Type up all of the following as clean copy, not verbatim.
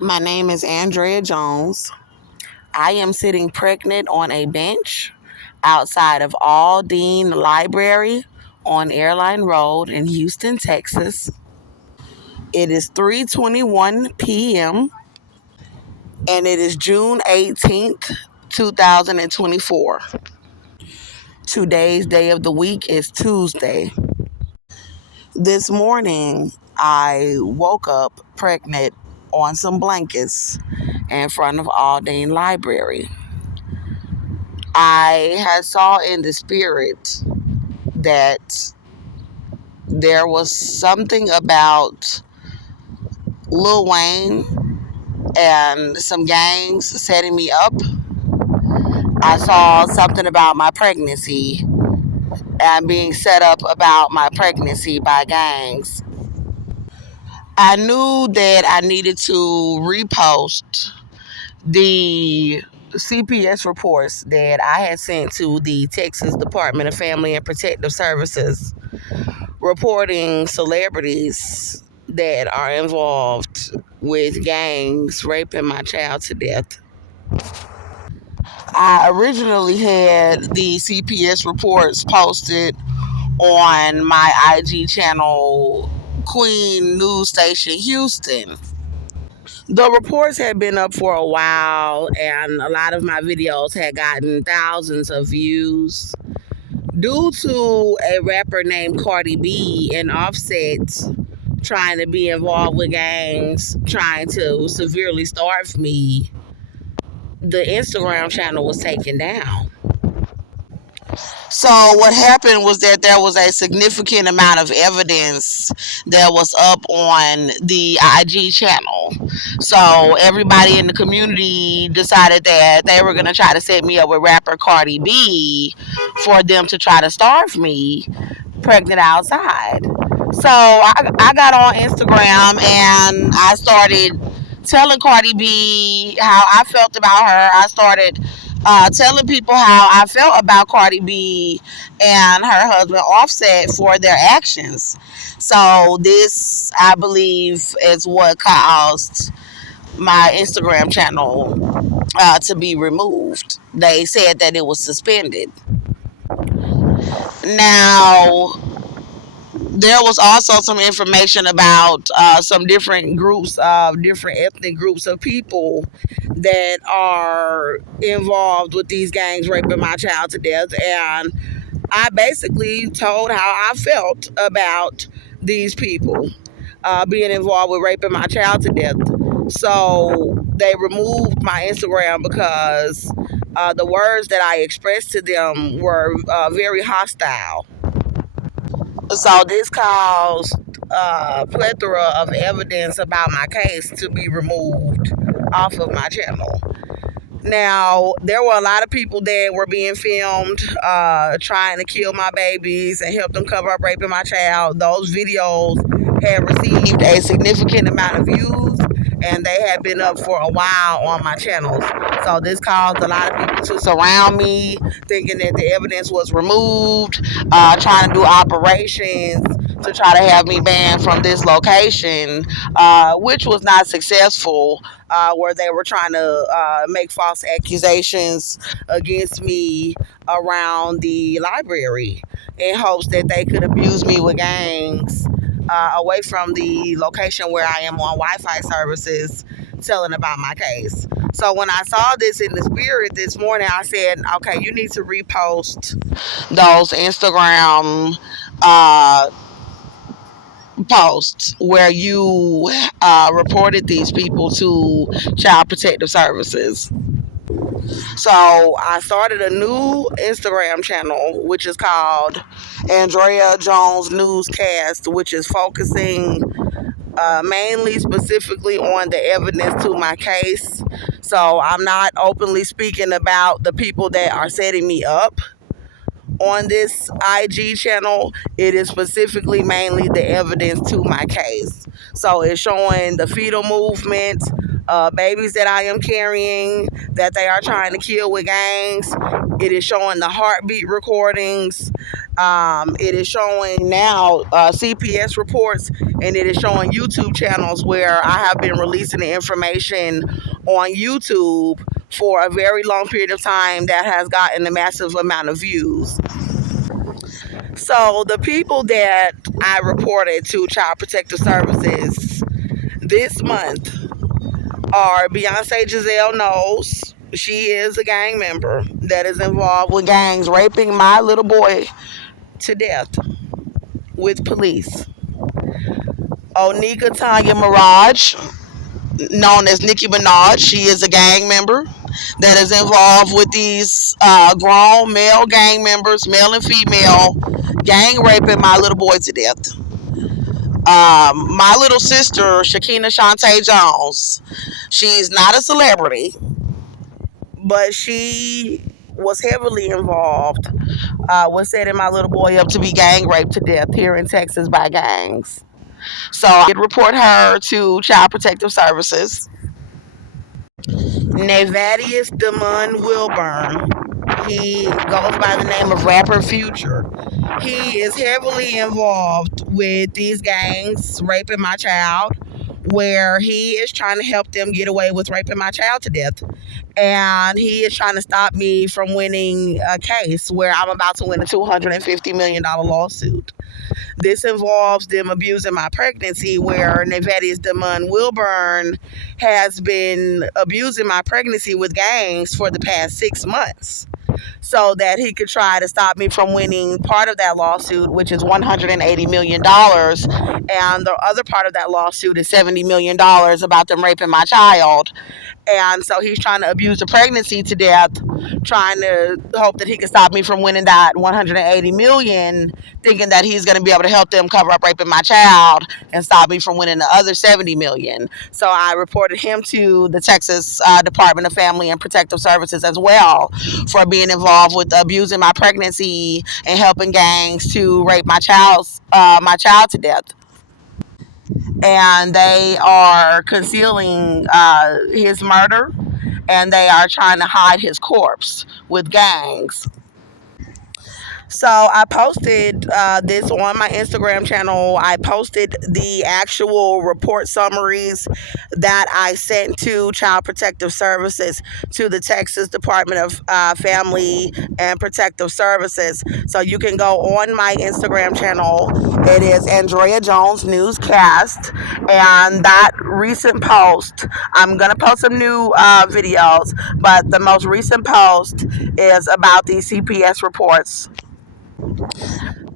My name is Andrea Jones. I am sitting pregnant on a bench outside of Aldine Library on Airline Road in Houston, Texas. It is 3:21 p.m. and it is June 18th, 2024. Today's day of the week is Tuesday. This morning, I woke up pregnant on some blankets in front of Aldine Library. I had saw in the spirit that there was something about Lil Wayne and some gangs setting me up. I saw something about my pregnancy and being set up about my pregnancy by gangs. I knew that I needed to repost the CPS reports that I had sent to the Texas Department of Family and Protective Services reporting celebrities that are involved with gangs raping my child to death. I originally had the CPS reports posted on my IG channel, Queen News Station Houston. The reports had been up for a while, and a lot of my videos had gotten thousands of views due to a rapper named Cardi B and Offset trying to be involved with gangs, trying to severely starve me. The Instagram channel was taken down. So what happened was that there was a significant amount of evidence that was up on the IG channel. So everybody in the community decided that they were going to try to set me up with rapper Cardi B for them to try to starve me pregnant outside. So I got on Instagram and I started telling Cardi B how I felt about her. I started telling people how I felt about Cardi B and her husband Offset for their actions. So this, I believe, is what caused my Instagram channel to be removed. They said that it was suspended. Now, there was also some information about some different groups of different ethnic groups of people that are involved with these gangs raping my child to death. And I basically told how I felt about these people being involved with raping my child to death. So they removed my Instagram because the words that I expressed to them were very hostile. So this caused a plethora of evidence about my case to be removed off of my channel. Now, there were a lot of people that were being filmed trying to kill my babies and help them cover up raping my child. Those videos had received a significant amount of views and they had been up for a while on my channels. So this caused a lot of people to surround me, thinking that the evidence was removed, trying to do operations to try to have me banned from this location, which was not successful, where they were trying to make false accusations against me around the library in hopes that they could abuse me with gangs away from the location where I am on Wi-Fi services, telling about my case. So when I saw this in the spirit this morning, I said, okay, you need to repost those Instagram posts where you reported these people to Child Protective Services. So I started a new Instagram channel, which is called AndreaJonesNewsCast, which is focusing mainly specifically on the evidence to my case. So I'm not openly speaking about the people that are setting me up on this IG channel. It is specifically mainly the evidence to my case. So it's showing the fetal movement, babies that I am carrying that they are trying to kill with gangs, It is showing the heartbeat recordings. It is showing now CPS reports, and it is showing YouTube channels where I have been releasing the information on YouTube for a very long period of time that has gotten a massive amount of views. So the people that I reported to Child Protective Services this month are Beyonce Giselle Knowles. She is a gang member that is involved with gangs raping my little boy to death with police. Onika Tanya Mirage, known as Nicki Minaj, she is a gang member that is involved with these grown male gang members, male and female, gang raping my little boy to death. My little sister, Shakina Shantae Jones, she's not a celebrity, but she was heavily involved with setting my little boy up to be gang raped to death here in Texas by gangs. So I did report her to Child Protective Services. Nevadius Damon Wilburn. He goes by the name of Rapper Future. He is heavily involved with these gangs raping my child, where he is trying to help them get away with raping my child to death. And he is trying to stop me from winning a case where I'm about to win a $250 million lawsuit. This involves them abusing my pregnancy, where Nevadius Damon Wilburn has been abusing my pregnancy with gangs for the past 6 months, so that he could try to stop me from winning part of that lawsuit, which is $180 million. And the other part of that lawsuit is $70 million about them raping my child. And so he's trying to abuse the pregnancy to death, trying to hope that he can stop me from winning that 180 million, thinking that he's going to be able to help them cover up raping my child and stop me from winning the other 70 million. So I reported him to the Texas Department of Family and Protective Services as well for being involved with abusing my pregnancy and helping gangs to rape my child to death. And they are concealing his murder, and they are trying to hide his corpse with gangs. So I posted this on my Instagram channel. I posted the actual report summaries that I sent to Child Protective Services, to the Texas Department of Family and Protective Services. So you can go on my Instagram channel. It is Andrea Jones Newscast. And that recent post, I'm going to post some new videos, but the most recent post is about these CPS reports.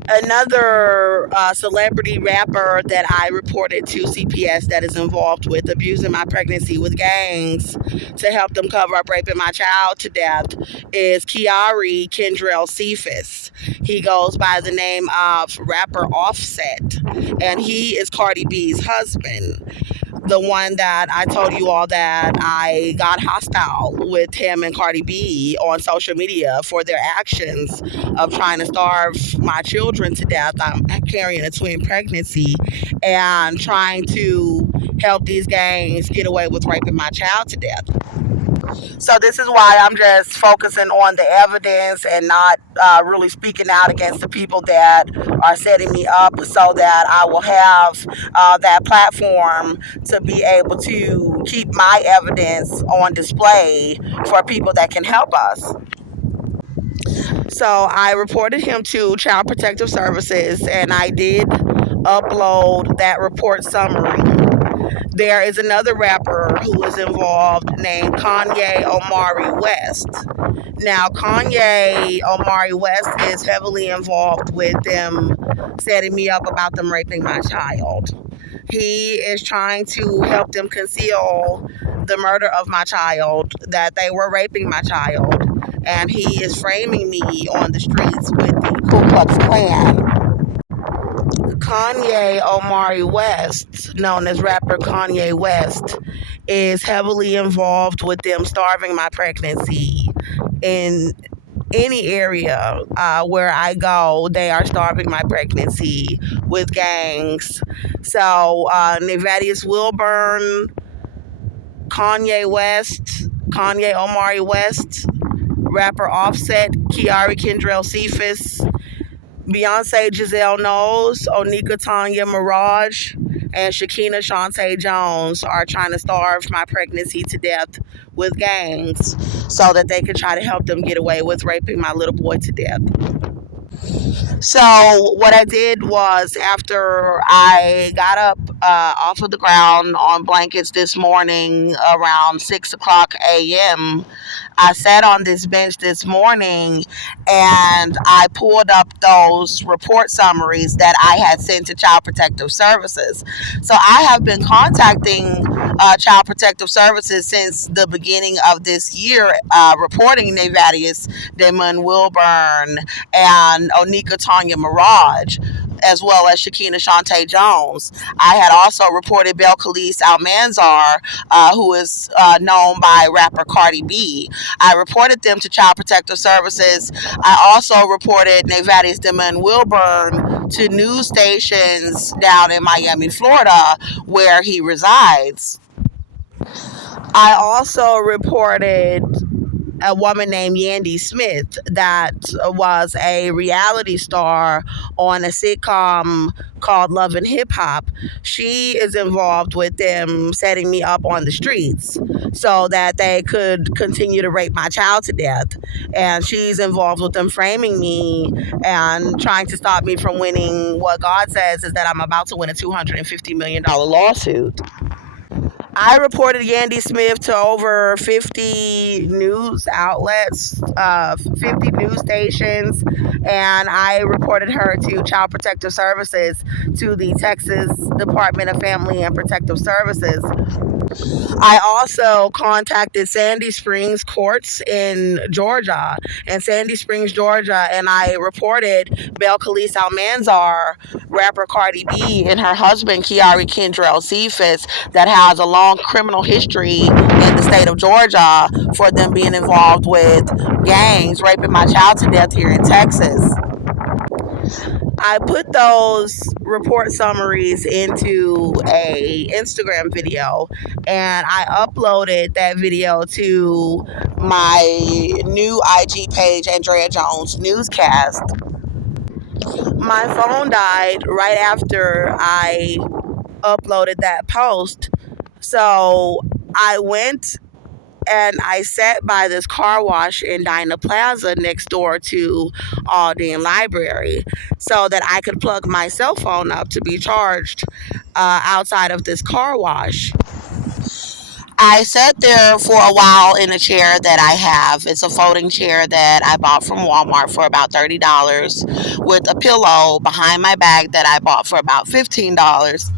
Another celebrity rapper that I reported to CPS that is involved with abusing my pregnancy with gangs to help them cover up raping my child to death is Kiari Kendrell Cephas. He goes by the name of rapper Offset, and he is Cardi B's husband. The one that I told you all that I got hostile with him and Cardi B on social media for their actions of trying to starve my children to death. I'm carrying a twin pregnancy and trying to help these gangs get away with raping my child to death. So this is why I'm just focusing on the evidence and not really speaking out against the people that are setting me up, so that I will have that platform to be able to keep my evidence on display for people that can help us. So I reported him to Child Protective Services, and I did upload that report summary. There is another rapper who is involved named Kanye Omari West. Now, Kanye Omari West is heavily involved with them setting me up about them raping my child. He is trying to help them conceal the murder of my child, that they were raping my child, and he is framing me on the streets with the Ku Klux Klan. Kanye Omari West, known as rapper Kanye West, is heavily involved with them starving my pregnancy. In any area where I go, they are starving my pregnancy with gangs. So Nevadius Wilburn, Kanye Omari West, rapper Offset, Kiari Kendrell Cephas, Beyonce Giselle Knowles, Onika Tanya Mirage, and Shakina Shantae Jones are trying to starve my pregnancy to death with gangs so that they can try to help them get away with raping my little boy to death. So what I did was, after I got up off of the ground on blankets this morning around 6 o'clock a.m., I sat on this bench this morning and I pulled up those report summaries that I had sent to Child Protective Services. So I have been contacting Child Protective Services since the beginning of this year, reporting Nevadius Damon Wilburn and Onika Tanya Mirage, as well as Shakina Shantae Jones. I had also reported Belcalis Almanzar, who is known by rapper Cardi B. I reported them to Child Protective Services. I also reported Nevadius Damon Wilburn to news stations down in Miami, Florida, where he resides. I also reported a woman named Yandy Smith that was a reality star on a sitcom called Love and Hip Hop. She is involved with them setting me up on the streets so that they could continue to rape my child to death. And she's involved with them framing me and trying to stop me from winning what God says is that I'm about to win a $250 million lawsuit. I reported Yandy Smith to over 50 news outlets, 50 news stations, and I reported her to Child Protective Services, to the Texas Department of Family and Protective Services. I also contacted Sandy Springs courts in Georgia, and I reported Belcalis Almanzar, rapper Cardi B, and her husband Kiari Kendrell Cephas, that has a long criminal history in the state of Georgia for them being involved with gangs raping my child to death here in Texas. I put those report summaries into a Instagram video, and I uploaded that video to my new IG page, Andrea JonesNewsCast. My phone died right after I uploaded that post, so I went and I sat by this car wash in Dinah Plaza next door to Aldine Library so that I could plug my cell phone up to be charged outside of this car wash. I sat there for a while in a chair that I have. It's a folding chair that I bought from Walmart for about $30, with a pillow behind my bag that I bought for about $15.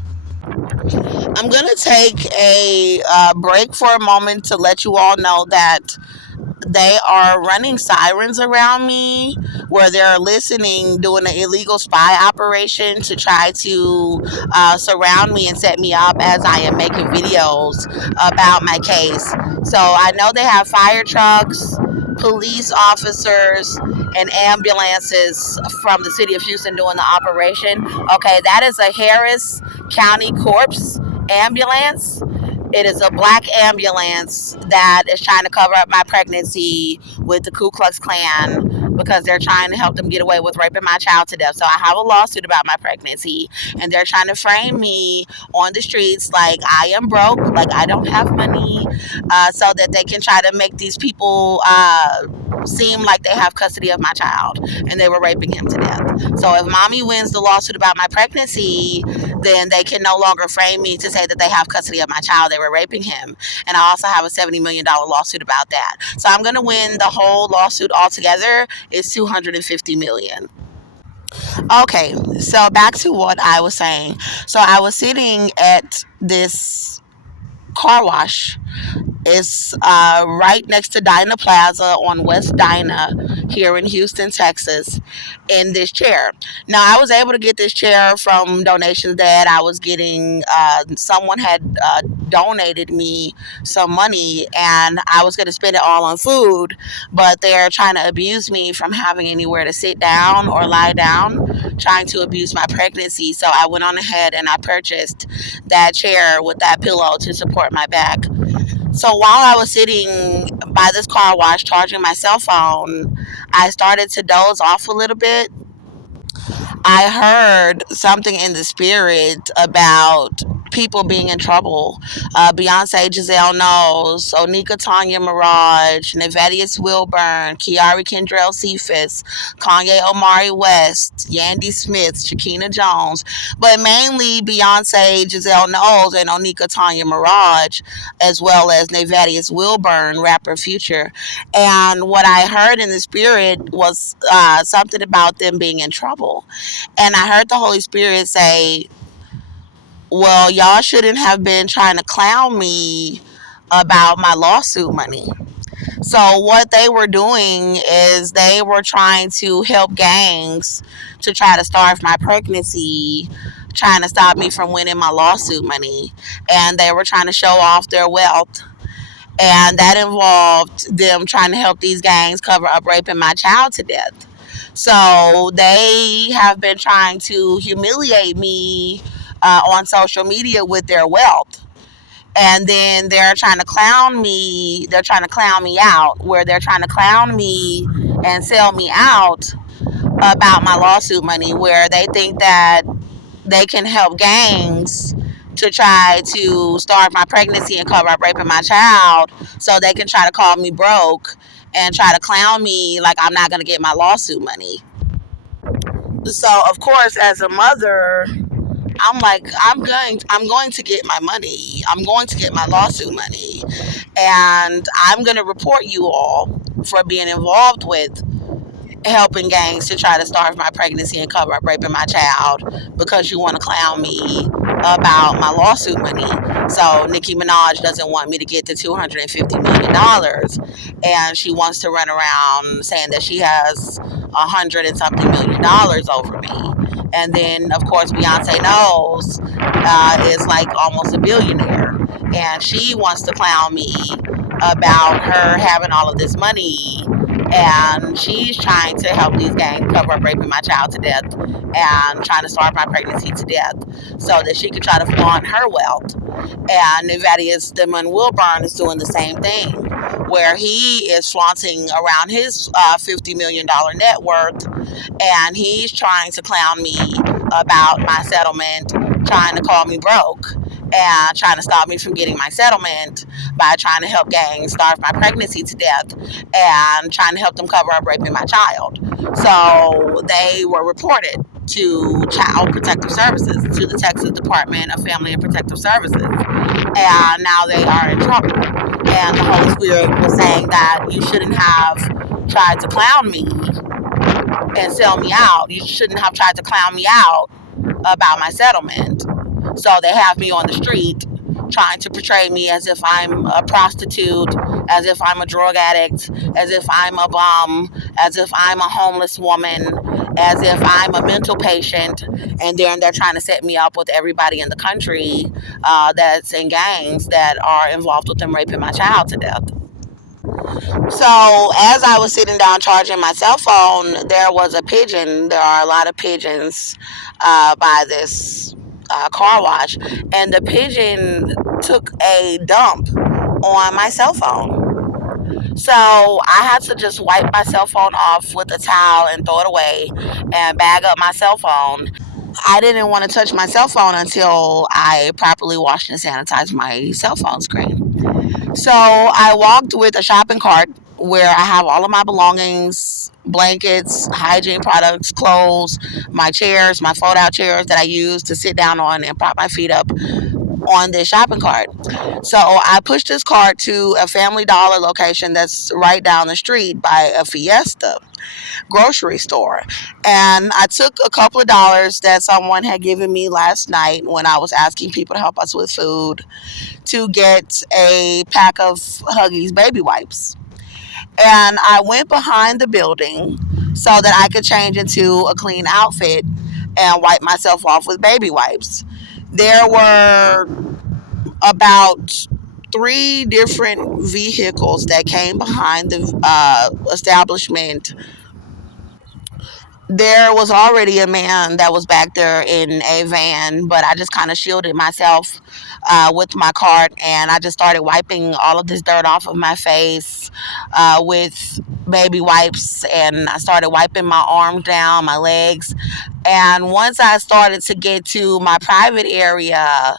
I'm going to take a break for a moment to let you all know that they are running sirens around me, where they're listening, doing an illegal spy operation to try to surround me and set me up as I am making videos about my case. So I know they have fire trucks, police officers, and ambulances from the city of Houston doing the operation. Okay, that is a Harris County Corpse ambulance. It is a black ambulance that is trying to cover up my pregnancy with the Ku Klux Klan because they're trying to help them get away with raping my child to death. So I have a lawsuit about my pregnancy, and they're trying to frame me on the streets like I am broke, like I don't have money, so that they can try to make these people seem like they have custody of my child and they were raping him to death. So if mommy wins the lawsuit about my pregnancy, then they can no longer frame me to say that they have custody of my child. They were raping him. And I also have a $70 million lawsuit about that. So I'm going to win the whole lawsuit altogether. It's $250 million. Okay, so back to what I was saying. So I was sitting at this car wash. It's right next to Dinah Plaza on West Dinah here in Houston, Texas, in this chair. Now, I was able to get this chair from donations that I was getting. Someone had donated me some money, and I was going to spend it all on food, but they're trying to abuse me from having anywhere to sit down or lie down, trying to abuse my pregnancy. So I went on ahead and I purchased that chair with that pillow to support my back. So while I was sitting by this car wash charging my cell phone, I started to doze off a little bit. I heard something in the spirit about people being in trouble. Beyonce, Giselle Knowles, Onika Tanya Mirage, Nevadius Wilburn, Kiari Kendrell Cephas, Kanye Omari West, Yandy Smith, Shakina Jones, but mainly Beyonce, Giselle Knowles, and Onika Tanya Mirage, as well as Nevadius Wilburn, rapper Future. And what I heard in the spirit was something about them being in trouble. And I heard the Holy Spirit say, well, y'all shouldn't have been trying to clown me about my lawsuit money. So what they were doing is they were trying to help gangs to try to starve my pregnancy, trying to stop me from winning my lawsuit money. And they were trying to show off their wealth. And that involved them trying to help these gangs cover up raping my child to death. So they have been trying to humiliate me on social media with their wealth. And then they're trying to clown me. They're trying to clown me out, where they're trying to clown me and sell me out about my lawsuit money, where they think that they can help gangs to try to starve my pregnancy and cover up raping my child, so they can try to call me broke and try to clown me like I'm not going to get my lawsuit money. So of course, as a mother, I'm like, I'm going to get my money. I'm going to get my lawsuit money, and I'm going to report you all for being involved with helping gangs to try to starve my pregnancy and cover up raping my child, because you want to clown me about my lawsuit money. So Nicki Minaj doesn't want me to get the $250 million, and she wants to run around saying that she has $100 and something million over me. And then, of course, Beyonce Knowles is like almost a billionaire, and she wants to clown me about her having all of this money, and she's trying to help these gangs cover up raping my child to death and trying to starve my pregnancy to death so that she could try to flaunt her wealth. And Nevadius Demon Wilburn is doing the same thing, where he is flaunting around his $50 million net worth, and he's trying to clown me about my settlement, trying to call me broke, and trying to stop me from getting my settlement by trying to help gangs starve my pregnancy to death and trying to help them cover up raping my child. So they were reported to Child Protective Services, to the Texas Department of Family and Protective Services, and now they are in trouble. And the Holy Spirit was saying that you shouldn't have tried to clown me and sell me out. You shouldn't have tried to clown me out about my settlement. So they have me on the street trying to portray me as if I'm a prostitute, as if I'm a drug addict, as if I'm a bum, as if I'm a homeless woman, as if I'm a mental patient. And then they're trying to set me up with everybody in the country that's in gangs that are involved with them raping my child to death. So as I was sitting down charging my cell phone, there was a pigeon. There are a lot of pigeons by this car wash, and the pigeon took a dump on my cell phone. So I had to just wipe my cell phone off with a towel and throw it away and bag up my cell phone. I didn't want to touch my cell phone until I properly washed and sanitized my cell phone screen. So I walked with a shopping cart where I have all of my belongings, blankets, hygiene products, clothes, my chairs, my fold out chairs that I use to sit down on and prop my feet up on this shopping cart. So I pushed this cart to a Family Dollar location that's right down the street by a Fiesta grocery store. And I took a couple of dollars that someone had given me last night when I was asking people to help us with food to get a pack of Huggies baby wipes. And I went behind the building so that I could change into a clean outfit and wipe myself off with baby wipes. There were about three different vehicles that came behind the establishment. There was already a man that was back there in a van, but I just kind of shielded myself with my cart, and I just started wiping all of this dirt off of my face with baby wipes, and I started wiping my arms down, my legs. And once I started to get to my private area,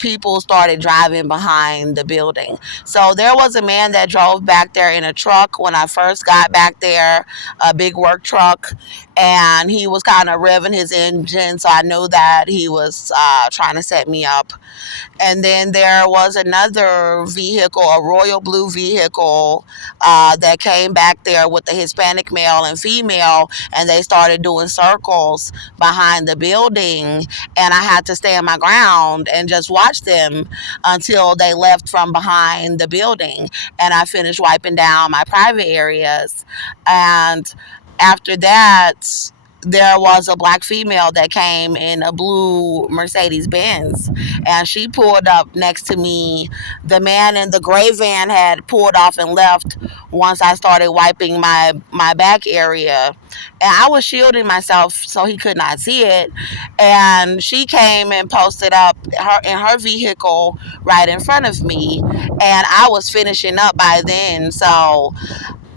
people started driving behind the building. So there was a man that drove back there in a truck when I first got back there, a big work truck, and he was kind of revving his engine. So I knew that he was trying to set me up. And then there was another vehicle, a royal blue vehicle, that came back there with the Hispanic male and female, and they started doing circles behind the building. And I had to stand my ground and just watch them until they left from behind the building. And I finished wiping down my private areas. And after that, there was a black female that came in a blue Mercedes Benz, and she pulled up next to me. The man in the gray van had pulled off and left once I started wiping my back area, and I was shielding myself so he could not see it. And she came and posted up her vehicle right in front of me, and I was finishing up by then. So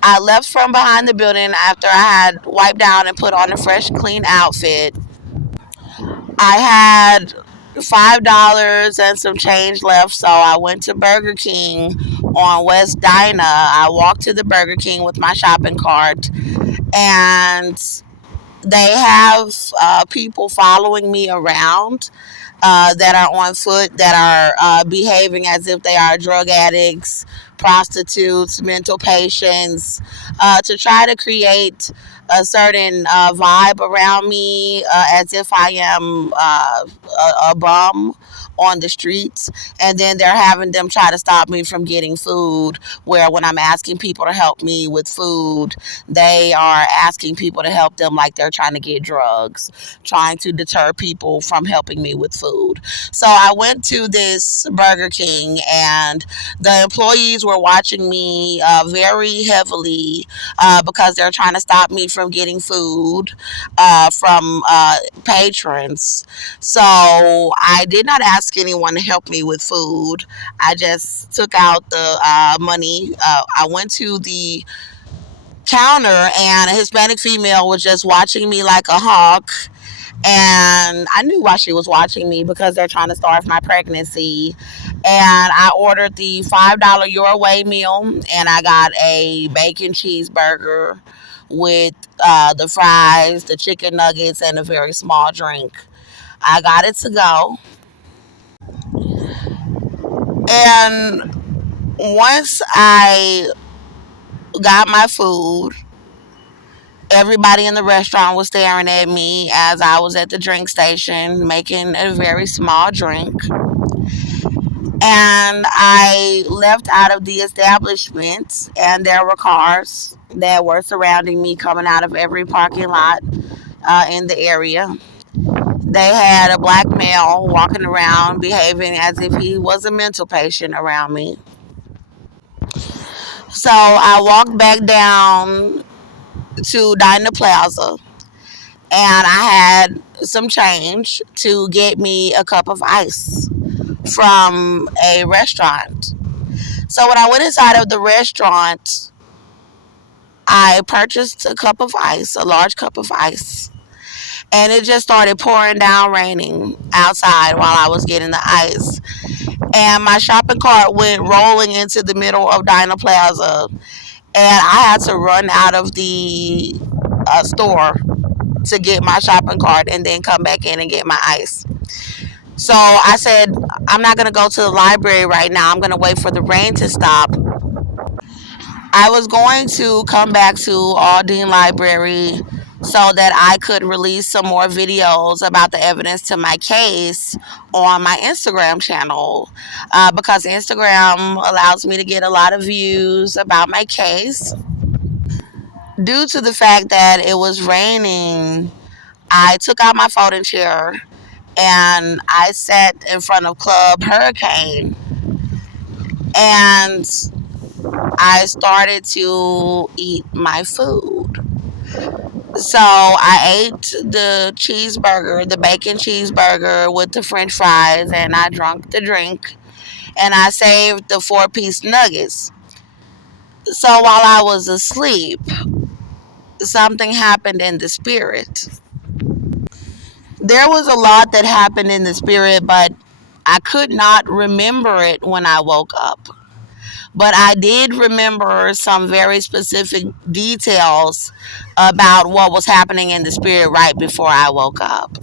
I left from behind the building after I had wiped down and put on a fresh, clean outfit. I had $5 and some change left, so I went to Burger King on West Dinah. I walked to the Burger King with my shopping cart, and they have people following me around that are on foot, that are behaving as if they are drug addicts, prostitutes, mental patients, to try to create a certain vibe around me, as if I am a bum on the streets. And then they're having them try to stop me from getting food, where when I'm asking people to help me with food, they are asking people to help them like they're trying to get drugs, trying to deter people from helping me with food. So I went to this Burger King, and the employees were watching me very heavily because they're trying to stop me from getting food from patrons. So I did not ask anyone to help me with food. I just took out the money. I went to the counter, and a Hispanic female was just watching me like a hawk. And I knew why she was watching me, because they're trying to starve my pregnancy. And I ordered the $5 your way meal, and I got a bacon cheeseburger with the fries, the chicken nuggets, and a very small drink. I got it to go. And once I got my food, everybody in the restaurant was staring at me as I was at the drink station making a very small drink. And I left out of the establishment, and there were cars that were surrounding me coming out of every parking lot in the area. They had a black male walking around behaving as if he was a mental patient around me. So I walked back down to Dinah Plaza, and I had some change to get me a cup of ice from a restaurant. So when I went inside of the restaurant, I purchased a cup of ice, a large cup of ice, and it just started pouring down raining outside while I was getting the ice. And my shopping cart went rolling into the middle of Dinah Plaza, and I had to run out of the store to get my shopping cart and then come back in and get my ice. So I said, I'm not going to go to the library right now. I'm going to wait for the rain to stop. I was going to come back to Aldine Library so that I could release some more videos about the evidence to my case on my Instagram channel, because Instagram allows me to get a lot of views about my case. Due to the fact that it was raining, I took out my folding chair and I sat in front of Club Hurricane, and I started to eat my food. So I ate the cheeseburger, the bacon cheeseburger with the french fries, and I drank the drink, and I saved the 4-piece nuggets. So while I was asleep, something happened in the spirit. There was a lot that happened in the spirit, but I could not remember it when I woke up. But I did remember some very specific details about what was happening in the spirit right before I woke up.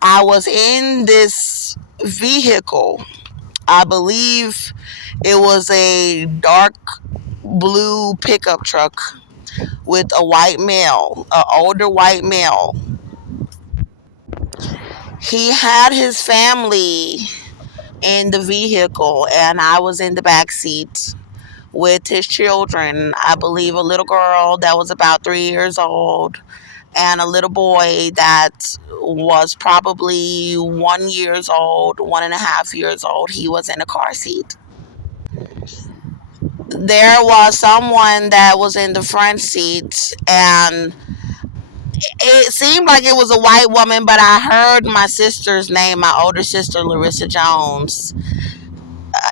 I was in this vehicle. I believe it was a dark blue pickup truck with a white male, an older white male. He had his family in the vehicle, and I was in the back seat with his children. I believe a little girl that was about 3 years old and a little boy that was probably 1 years old, 1.5 years old. He was in a car seat. There was someone that was in the front seat, and it seemed like it was a white woman, but I heard my sister's name, my older sister, Larissa Jones,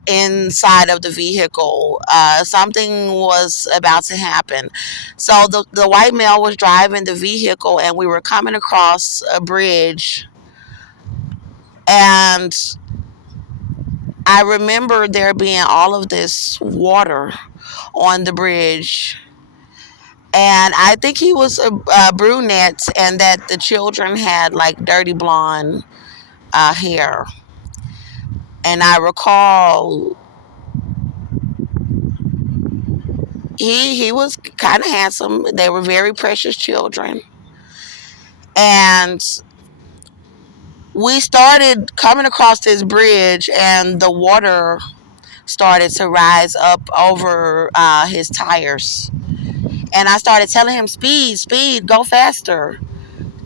inside of the vehicle. Something was about to happen. So the white male was driving the vehicle, and we were coming across a bridge. And I remember there being all of this water on the bridge. And I think he was a brunette, and that the children had like dirty blonde hair. And I recall he was kind of handsome. They were very precious children. And we started coming across this bridge, and the water started to rise up over his tires. And I started telling him, speed, speed, go faster,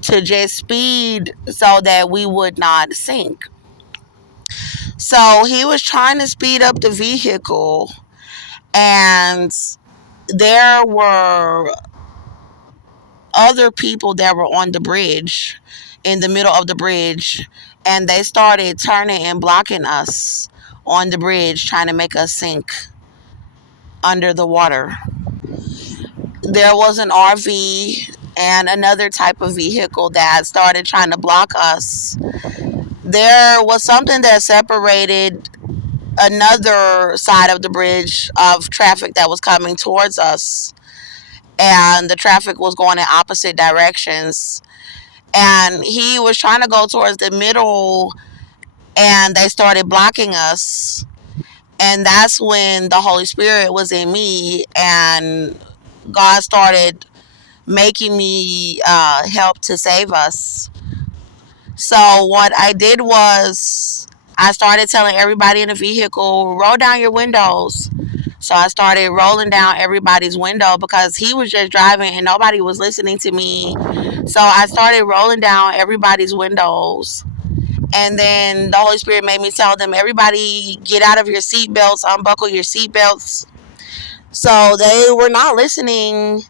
to just speed so that we would not sink. So he was trying to speed up the vehicle, and there were other people that were on the bridge, in the middle of the bridge, and they started turning and blocking us on the bridge, trying to make us sink under the water. There was an RV and another type of vehicle that started trying to block us. There was something that separated another side of the bridge of traffic that was coming towards us, and the traffic was going in opposite directions, and he was trying to go towards the middle, and they started blocking us. And that's when the Holy Spirit was in me, and God started making me help to save us. So what I did was I started telling everybody in the vehicle, roll down your windows. So I started rolling down everybody's window because he was just driving and nobody was listening to me. So I started rolling down everybody's windows. And then the Holy Spirit made me tell them, everybody get out of your seatbelts, unbuckle your seatbelts. So they were not listening,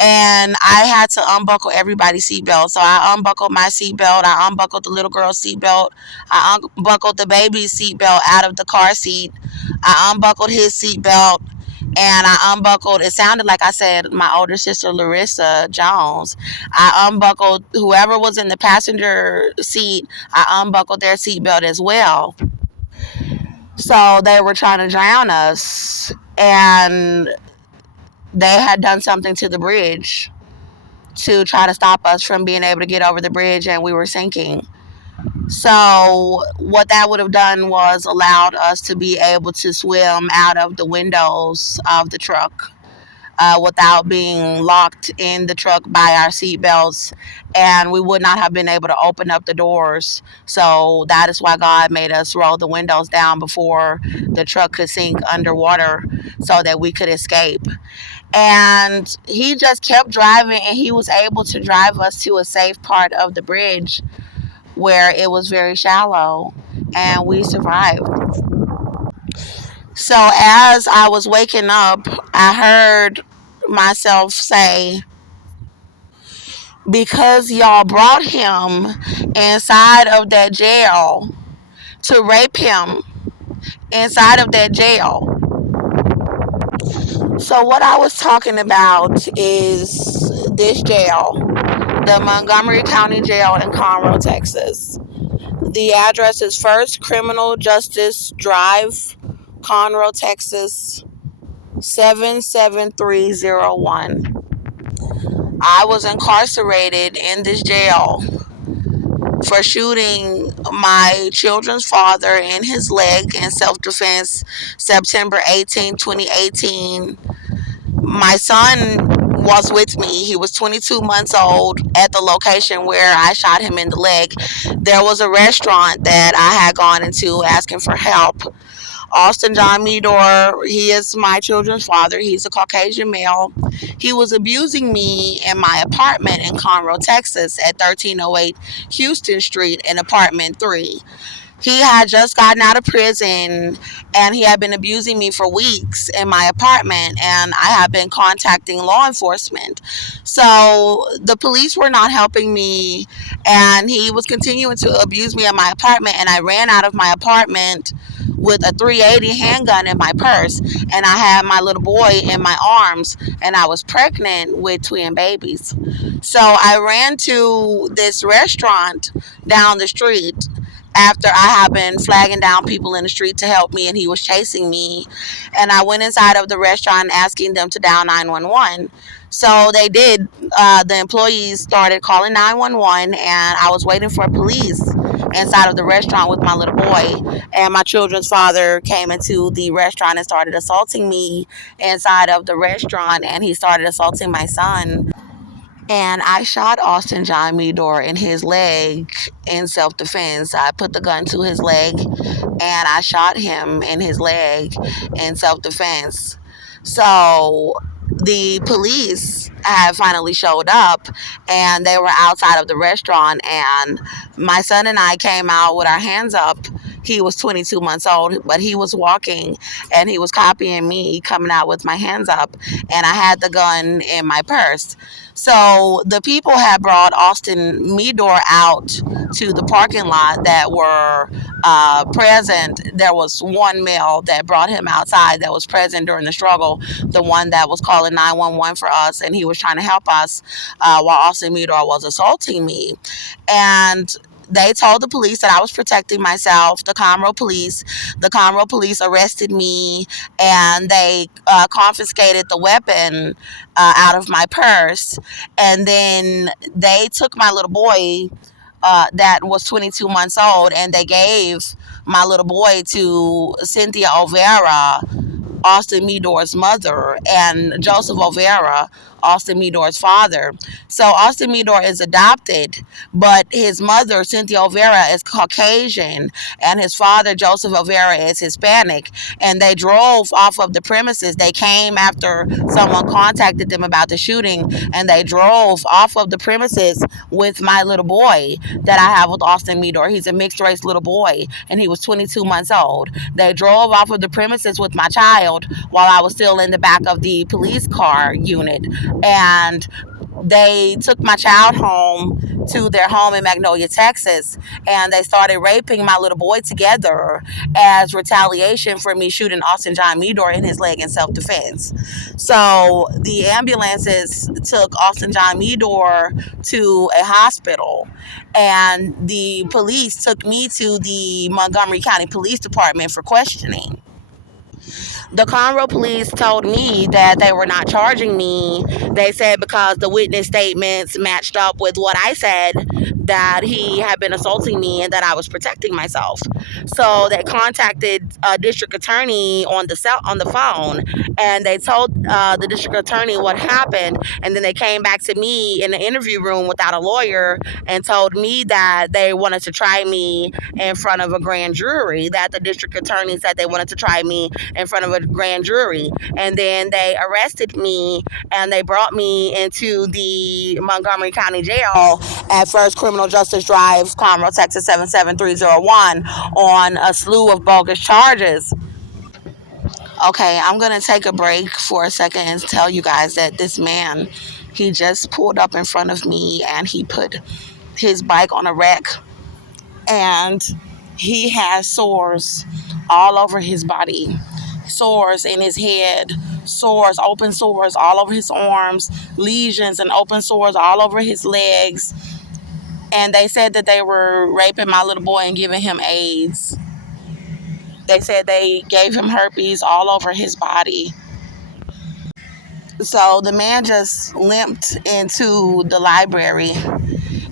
and I had to unbuckle everybody's seatbelt. So I unbuckled my seatbelt. I unbuckled the little girl's seatbelt. I unbuckled the baby's seatbelt out of the car seat. I unbuckled his seatbelt, and I unbuckled, it sounded like I said my older sister Larissa Jones. I unbuckled whoever was in the passenger seat. I unbuckled their seatbelt as well. So they were trying to drown us, and they had done something to the bridge to try to stop us from being able to get over the bridge, and we were sinking. So what that would have done was allowed us to be able to swim out of the windows of the truck without being locked in the truck by our seatbelts, and we would not have been able to open up the doors. So that is why God made us roll the windows down before the truck could sink underwater so that we could escape. And he just kept driving, and he was able to drive us to a safe part of the bridge where it was very shallow, and we survived. So as I was waking up, I heard myself say, because y'all brought him inside of that jail to rape him inside of that jail. So what I was talking about is this jail, the Montgomery County Jail in Conroe, Texas. The address is First Criminal Justice Drive, Conroe, Texas, 77301. I was incarcerated in this jail for shooting my children's father in his leg in self-defense September 18, 2018. My son was with me. He was 22 months old at the location where I shot him in the leg. There was a restaurant that I had gone into asking for help. Austin John Meador, he is my children's father. He's a Caucasian male. He was abusing me in my apartment in Conroe, Texas at 1308 Houston Street in apartment 3. He had just gotten out of prison, and he had been abusing me for weeks in my apartment, and I had been contacting law enforcement. So the police were not helping me, and he was continuing to abuse me in my apartment, and I ran out of my apartment with a 380 handgun in my purse, and I had my little boy in my arms, and I was pregnant with twin babies. So I ran to this restaurant down the street after I had been flagging down people in the street to help me, and he was chasing me. And I went inside of the restaurant asking them to dial 911. So they did. The employees started calling 911, and I was waiting for police inside of the restaurant with my little boy. And my children's father came into the restaurant and started assaulting me inside of the restaurant, and he started assaulting my son. And I shot Austin John Meador in his leg in self-defense. I put the gun to his leg, and I shot him in his leg in self-defense. So the police had finally showed up, and they were outside of the restaurant, and my son and I came out with our hands up. He was 22 months old, but he was walking, and he was copying me coming out with my hands up, and I had the gun in my purse. So the people had brought Austin Meador out to the parking lot that were present. There was one male that brought him outside that was present during the struggle, the one that was calling 911 for us, and he was trying to help us while Austin Meador was assaulting me. And they told the police that I was protecting myself. The Conroe police arrested me, and they confiscated the weapon out of my purse. And then they took my little boy that was 22 months old, and they gave my little boy to Cynthia Olvera, Austin Meador's mother, and Joseph Olvera, Austin Meador's father. So Austin Meador is adopted, but his mother, Cynthia Olvera, is Caucasian, and his father, Joseph Olvera, is Hispanic. And they drove off of the premises. They came after someone contacted them about the shooting, and they drove off of the premises with my little boy that I have with Austin Meador. He's a mixed race little boy, and he was 22 months old. They drove off of the premises with my child while I was still in the back of the police car unit. And they took my child home to their home in Magnolia, Texas, and they started raping my little boy together as retaliation for me shooting Austin John Meador in his leg in self-defense. So the ambulances took Austin John Meador to a hospital, and the police took me to the Montgomery County Police Department for questioning. The Conroe police told me that they were not charging me. They said because the witness statements matched up with what I said, that he had been assaulting me and that I was protecting myself. So they contacted a district attorney on the phone, and they told the district attorney what happened, and then they came back to me in the interview room without a lawyer and told me that they wanted to try me in front of a grand jury, that the district attorney said they wanted to try me in front of a grand jury. And then they arrested me, and they brought me into the Montgomery County Jail at First Criminal Criminal Justice Drive, Conroe, Texas 77301, on a slew of bogus charges. Okay, I'm gonna take a break for a second and tell you guys that this man, he just pulled up in front of me and he put his bike on a wreck, and he has sores all over his body, sores in his head, sores, open sores all over his arms, lesions and open sores all over his legs. And they said that they were raping my little boy and giving him AIDS. They said they gave him herpes all over his body. So the man just limped into the library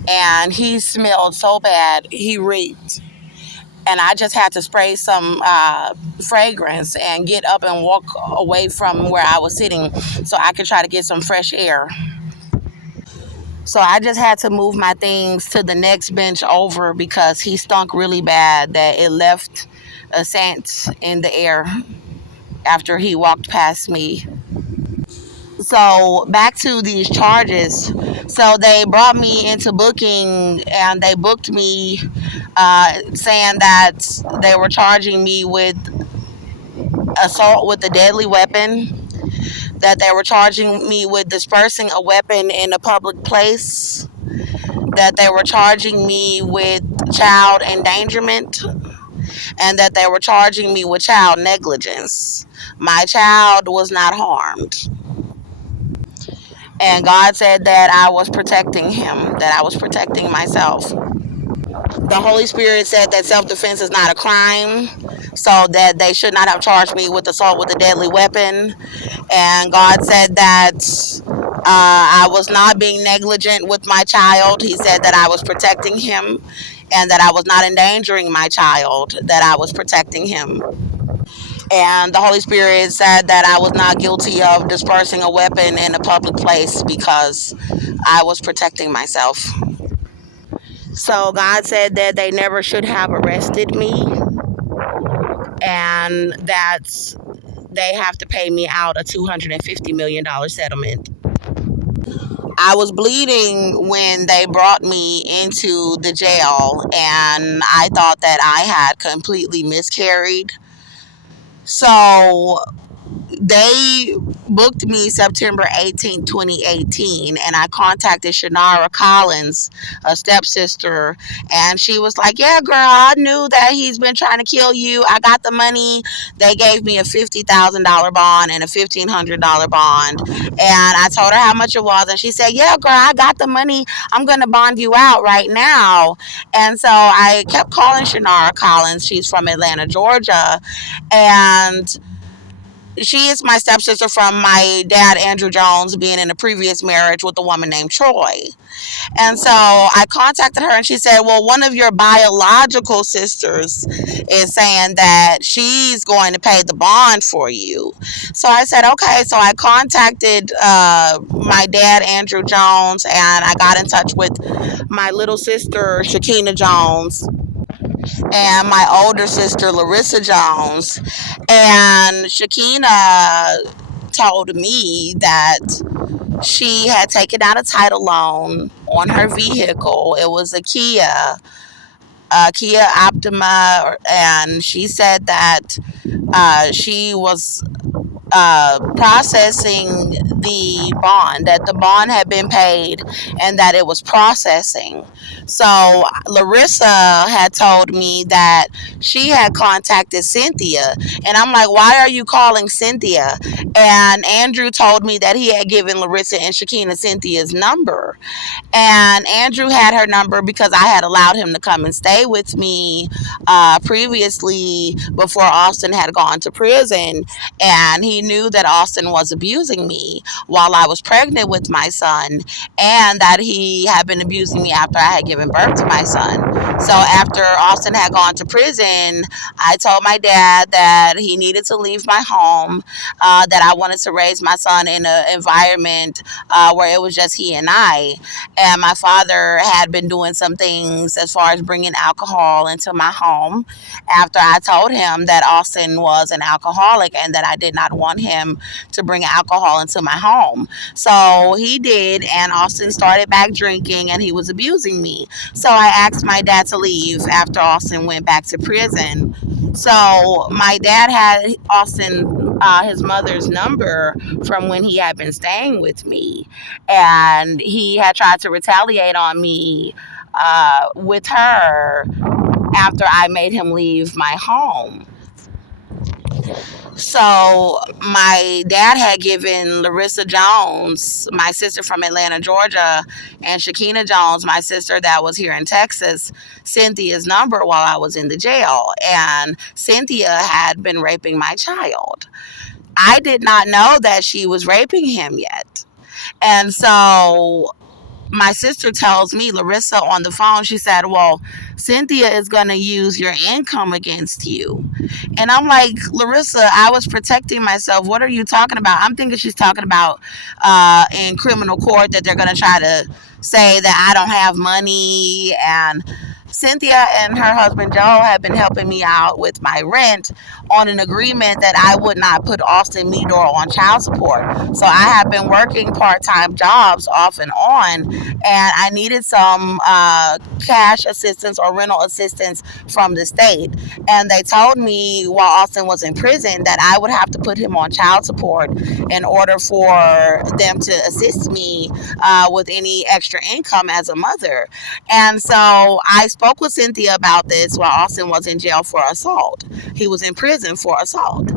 and he smelled so bad, he reeked. And I just had to spray some fragrance and get up and walk away from where I was sitting so I could try to get some fresh air. So I just had to move my things to the next bench over because he stunk really bad that it left a scent in the air after he walked past me. So back to these charges. So they brought me into booking and they booked me saying that they were charging me with assault with a deadly weapon, that they were charging me with dispersing a weapon in a public place, that they were charging me with child endangerment, and that they were charging me with child negligence. My child was not harmed. And God said that I was protecting him, that I was protecting myself. The Holy Spirit said that self-defense is not a crime, so that they should not have charged me with assault with a deadly weapon. And God said that I was not being negligent with my child. He said that I was protecting him and that I was not endangering my child, that I was protecting him. And the Holy Spirit said that I was not guilty of dispersing a weapon in a public place because I was protecting myself. So God said that they never should have arrested me and that they have to pay me out a $250 million settlement. I was bleeding when they brought me into the jail, and I thought that I had completely miscarried. So they booked me September 18, 2018, and I contacted Shanara Collins, a stepsister, and she was like, yeah, girl, I knew that he's been trying to kill you. I got the money. They gave me a $50,000 bond and a $1,500 bond, and I told her how much it was, and she said, yeah, girl, I got the money. I'm going to bond you out right now. And so I kept calling Shanara Collins. She's from Atlanta, Georgia, and she is my stepsister from my dad, Andrew Jones, being in a previous marriage with a woman named Troy. And so I contacted her and she said, well, one of your biological sisters is saying that she's going to pay the bond for you. So I said, okay. So I contacted my dad, Andrew Jones, and I got in touch with my little sister, Shakina Jones, and my older sister, Larissa Jones. And Shakina told me that she had taken out a title loan on her vehicle. It was a Kia Optima, and she said that she was processing the bond, that the bond had been paid and that it was processing. So Larissa had told me that she had contacted Cynthia, and I'm like, why are you calling Cynthia? And Andrew told me that he had given Larissa and Shakina Cynthia's number, and Andrew had her number because I had allowed him to come and stay with me previously before Austin had gone to prison, and he knew that Austin was abusing me while I was pregnant with my son, and that he had been abusing me after I had given birth to my son. So after Austin had gone to prison, I told my dad that he needed to leave my home, that I wanted to raise my son in an environment where it was just he and I. And my father had been doing some things as far as bringing alcohol into my home after I told him that Austin was an alcoholic and that I did not want him to bring alcohol into my home. So he did, and Austin started back drinking and he was abusing me. So I asked my dad to leave after Austin went back to prison. So my dad had Austin, his mother's number from when he had been staying with me, and he had tried to retaliate on me with her after I made him leave my home. So my dad had given Larissa Jones, my sister from Atlanta, Georgia, and Shakina Jones, my sister that was here in Texas, Cynthia's number while I was in the jail. And Cynthia had been raping my child. I did not know that she was raping him yet. And so my sister tells me, Larissa, on the phone, she said, well, Cynthia is going to use your income against you. And I'm like, Larissa, I was protecting myself. What are you talking about? I'm thinking she's talking about in criminal court that they're going to try to say that I don't have money. And Cynthia and her husband Joe have been helping me out with my rent on an agreement that I would not put Austin Meador on child support. So I have been working part-time jobs off and on, and I needed some cash assistance or rental assistance from the state. And they told me while Austin was in prison that I would have to put him on child support in order for them to assist me with any extra income as a mother. And so I spoke with Cynthia about this while Austin was in jail for assault. He was in prison for assault.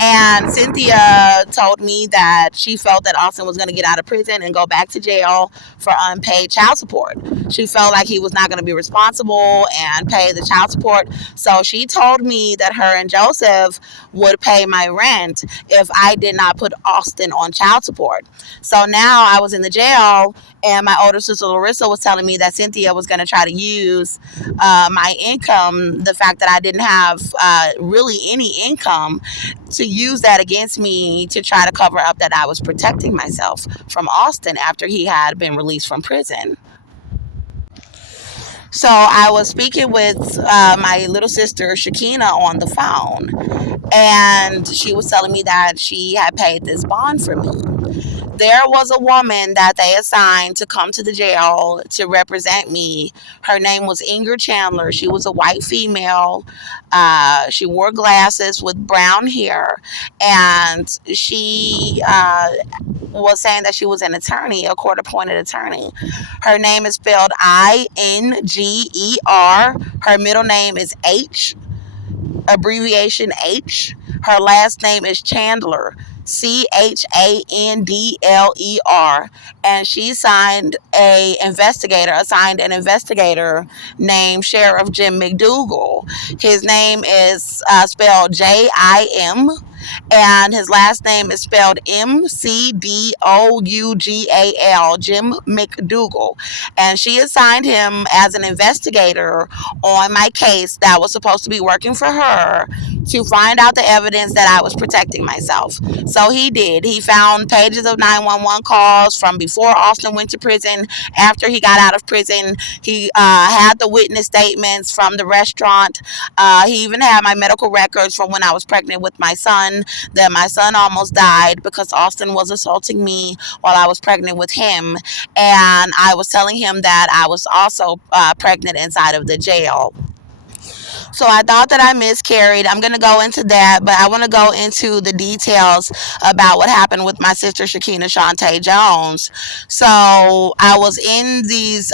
And Cynthia told me that she felt that Austin was going to get out of prison and go back to jail for unpaid child support. She felt like he was not going to be responsible and pay the child support. So she told me that her and Joseph would pay my rent if I did not put Austin on child support. So now I was in the jail, and my older sister Larissa was telling me that Cynthia was going to try to use my income, the fact that I didn't have really any income, to use that against me to try to cover up that I was protecting myself from Austin after he had been released from prison. So I was speaking with my little sister Shakina on the phone, and she was telling me that she had paid this bond for me. There was a woman that they assigned to come to the jail to represent me. Her name was Inger Chandler. She was a white female. She wore glasses with brown hair, and she was saying that she was an attorney, a court-appointed attorney. Her name is spelled Inger. Her middle name is H, abbreviation H. Her last name is Chandler, Chandler, and she assigned an investigator named Sheriff Jim McDougal. His name is spelled Jim, and his last name is spelled Mcdougal, Jim McDougal. And she assigned him as an investigator on my case that was supposed to be working for her to find out the evidence that I was protecting myself. So he did. He found pages of 911 calls from before Austin went to prison, after he got out of prison. He had the witness statements from the restaurant. He even had my medical records from when I was pregnant with my son, that my son almost died because Austin was assaulting me while I was pregnant with him. And I was telling him that I was also pregnant inside of the jail. So I thought that I miscarried. I'm going to go into that, but I want to go into the details about what happened with my sister Shakina Shantae Jones. So I was in these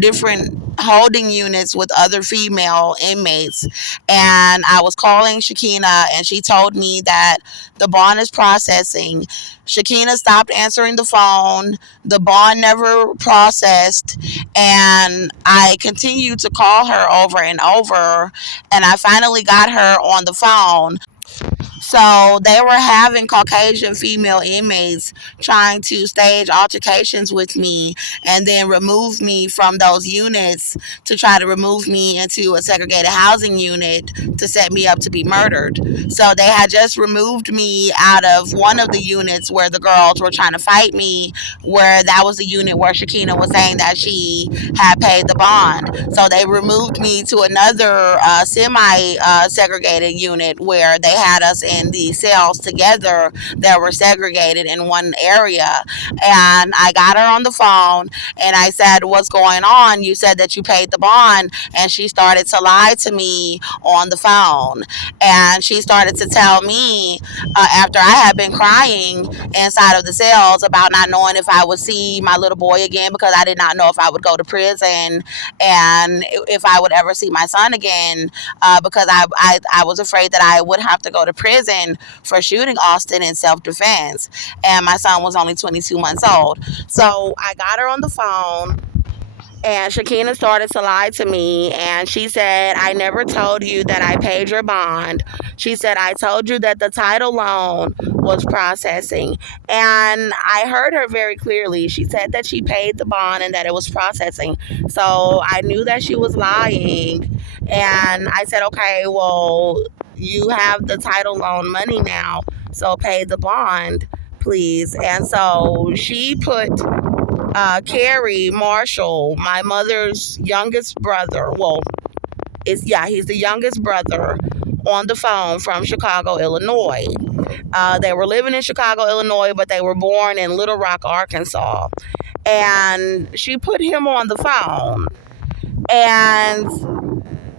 different holding units with other female inmates, and I was calling Shakina, and she told me that the bond is processing. Shakina stopped answering the phone. The bond never processed, and I continued to call her over and over, and I finally got her on the phone. So they were having Caucasian female inmates trying to stage altercations with me and then remove me from those units to try to remove me into a segregated housing unit to set me up to be murdered. So they had just removed me out of one of the units where the girls were trying to fight me, where that was the unit where Shakina was saying that she had paid the bond. So they removed me to another semi segregated unit where they had us in the cells together that were segregated in one area. And I got her on the phone and I said, "What's going on? You said that you paid the bond." And she started to lie to me on the phone. And she started to tell me, after I had been crying inside of the cells about not knowing if I would see my little boy again, because I did not know if I would go to prison and if I would ever see my son again, because I was afraid that I would have to go to prison for shooting Austin in self-defense. And my son was only 22 months old. So I got her on the phone and Shakina started to lie to me, and she said, "I never told you that I paid your bond." She said, "I told you that the title loan was processing." And I heard her very clearly. She said that she paid the bond and that it was processing. So I knew that she was lying. And I said, "Okay, well, you have the title loan money now, so pay the bond, please." And so she put Carrie Marshall, my mother's youngest brother. Well, he's the youngest brother on the phone from Chicago, Illinois. They were living in Chicago, Illinois, but they were born in Little Rock, Arkansas. And she put him on the phone. And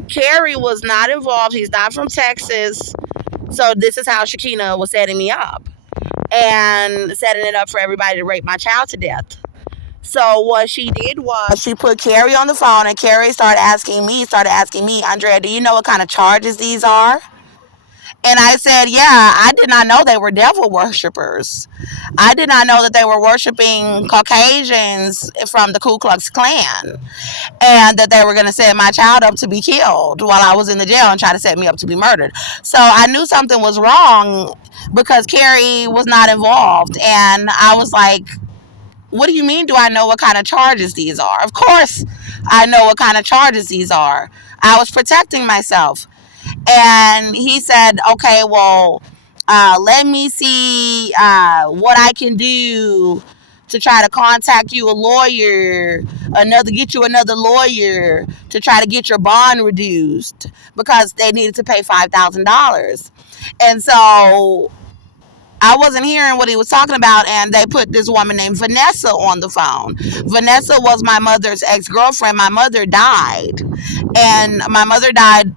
Carrie was not involved. He's not from Texas. So this is how Shakina was setting me up and setting it up for everybody to rape my child to death. So what she did was she put Carrie on the phone, and Carrie started asking me, "Andrea, do you know what kind of charges these are?" And I said, "Yeah, I did not know they were devil worshippers. I did not know that they were worshiping Caucasians from the Ku Klux Klan, and that they were going to set my child up to be killed while I was in the jail and try to set me up to be murdered." So I knew something was wrong because Carrie was not involved. And I was like, "What do you mean, do I know what kind of charges these are?" Of course, I know what kind of charges these are. I was protecting myself. And he said, "Okay, well, let me see what I can do to try to contact you a lawyer, get you another lawyer to try to get your bond reduced because they needed to pay $5,000. And so I wasn't hearing what he was talking about, and they put this woman named Vanessa on the phone. Vanessa was my mother's ex-girlfriend. My mother died, and my mother died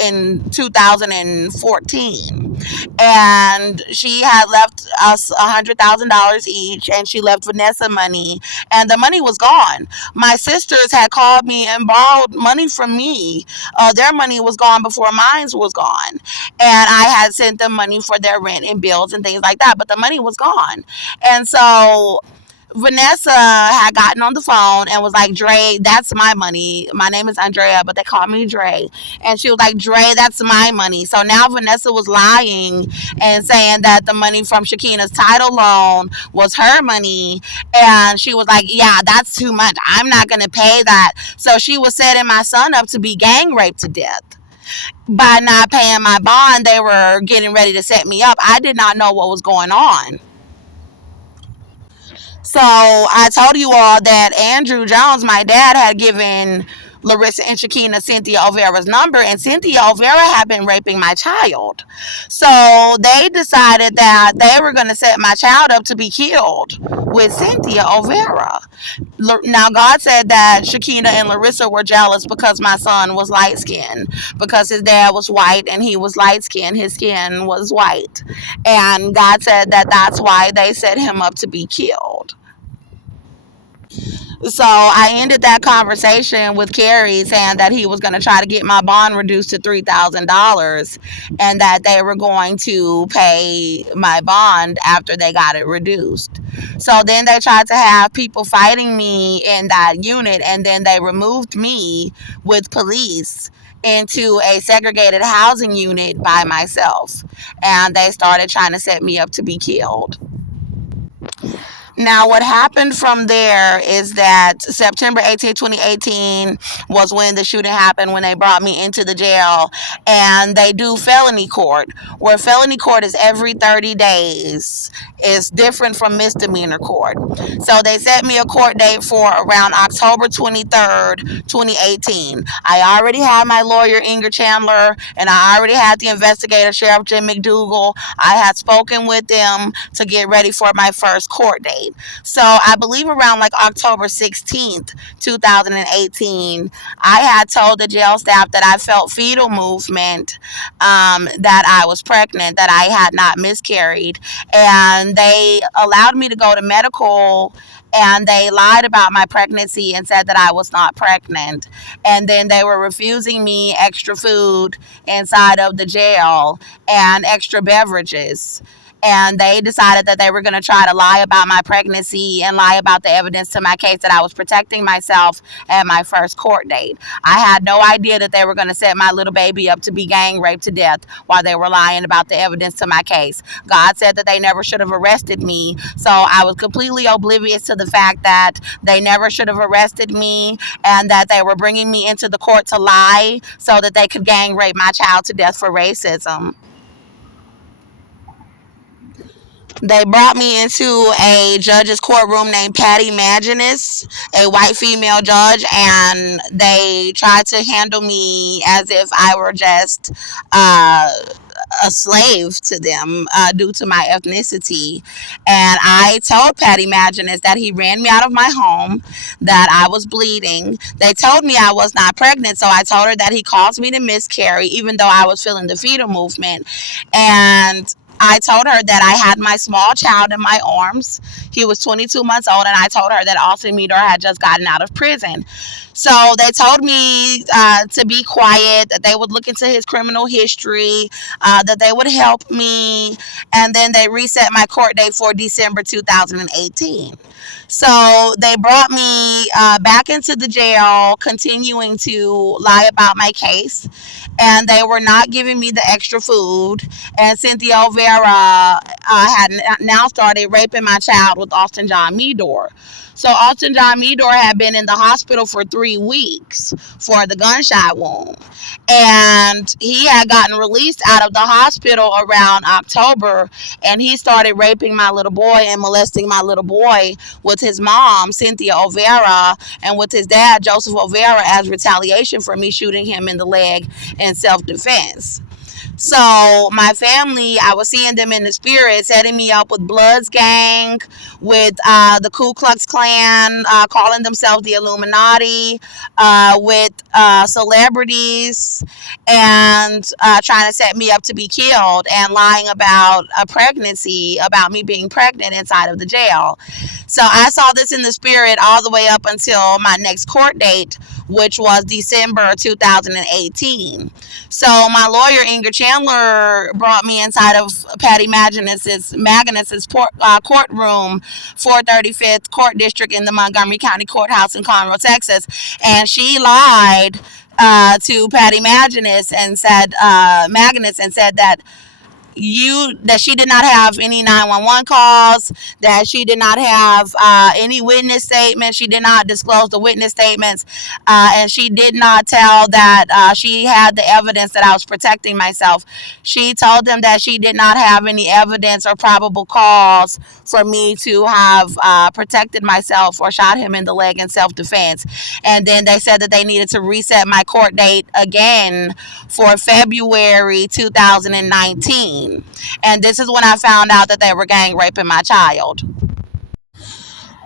in 2014. And she had left us $100,000 each, and she left Vanessa money, and the money was gone. My sisters had called me and borrowed money from me. Their money was gone before mine was gone, and I had sent them money for their rent and bills and things like that, but the money was gone. And so Vanessa had gotten on the phone and was like, "Dre, that's my money. My name is Andrea, but they call me Dre." And she was like, "Dre, that's my money." So now Vanessa was lying and saying that the money from Shakina's title loan was her money. And she was like, "Yeah, that's too much. I'm not going to pay that." So she was setting my son up to be gang raped to death. By not paying my bond, they were getting ready to set me up. I did not know what was going on. So I told you all that Andrew Jones, my dad, had given Larissa and Shakina Cynthia O'Vera's number, and Cynthia O'Vera had been raping my child. So they decided that they were going to set my child up to be killed with Cynthia O'Vera. Now, God said that Shakina and Larissa were jealous because my son was light skinned, because his dad was white and he was light skinned. His skin was white. And God said that that's why they set him up to be killed. So I ended that conversation with Carrie saying that he was going to try to get my bond reduced to $3,000 and that they were going to pay my bond after they got it reduced. So then they tried to have people fighting me in that unit, and then they removed me with police. into a segregated housing unit by myself, and they started trying to set me up to be killed. Now, what happened from there is that September 18, 2018 was when the shooting happened, when they brought me into the jail. And they do felony court, where felony court is every 30 days. It's different from misdemeanor court. So they set me a court date for around October 23rd, 2018. I already had my lawyer, Inger Chandler, and I already had the investigator, Sheriff Jim McDougal. I had spoken with them to get ready for my first court date. So I believe around like October 16th, 2018, I had told the jail staff that I felt fetal movement, that I was pregnant, that I had not miscarried. And they allowed me to go to medical, and they lied about my pregnancy and said that I was not pregnant. And then they were refusing me extra food inside of the jail and extra beverages. And they decided that they were going to try to lie about my pregnancy and lie about the evidence to my case, that I was protecting myself at my first court date. I had no idea that they were going to set my little baby up to be gang raped to death while they were lying about the evidence to my case. God said that they never should have arrested me, so I was completely oblivious to the fact that they never should have arrested me, and that they were bringing me into the court to lie so that they could gang rape my child to death for racism. They brought me into a judge's courtroom named Patty Maginnis, a white female judge, and they tried to handle me as if I were just a slave to them, due to my ethnicity. And I told Patty Maginnis that he ran me out of my home, that I was bleeding. They told me I was not pregnant, so I told her that he caused me to miscarry, even though I was feeling the fetal movement. And I told her that I had my small child in my arms. He was 22 months old, and I told her that Austin Meador had just gotten out of prison. So they told me to be quiet, that they would look into his criminal history, that they would help me, and then they reset my court date for December 2018. So they brought me back into the jail, continuing to lie about my case, and they were not giving me the extra food. And Cynthia O'Vera had now started raping my child with Austin John Meador. So Austin John Meador had been in the hospital for 3 weeks for the gunshot wound. And he had gotten released out of the hospital around October, and he started raping my little boy and molesting my little boy with his mom, Cynthia O'Vera, and with his dad, Joseph O'Vera, as retaliation for me shooting him in the leg in self-defense. So my family, I was seeing them in the spirit, setting me up with Bloods Gang, with the Ku Klux Klan, calling themselves the Illuminati, with celebrities, and trying to set me up to be killed, and lying about a pregnancy, about me being pregnant inside of the jail. So I saw this in the spirit all the way up until my next court date, which was December 2018. So my lawyer, Inger Chandler, brought me inside of Patty Maginnis's courtroom, 435th Court District in the Montgomery County Courthouse in Conroe, Texas. And she lied to Patty Maginnis and said that she did not have any 911 calls, that she did not have any witness statements. She did not disclose the witness statements, and she did not tell that she had the evidence that I was protecting myself. She told them that she did not have any evidence or probable cause for me to have protected myself or shot him in the leg in self-defense. And then they said that they needed to reset my court date again for February 2019. And this is when I found out that they were gang raping my child.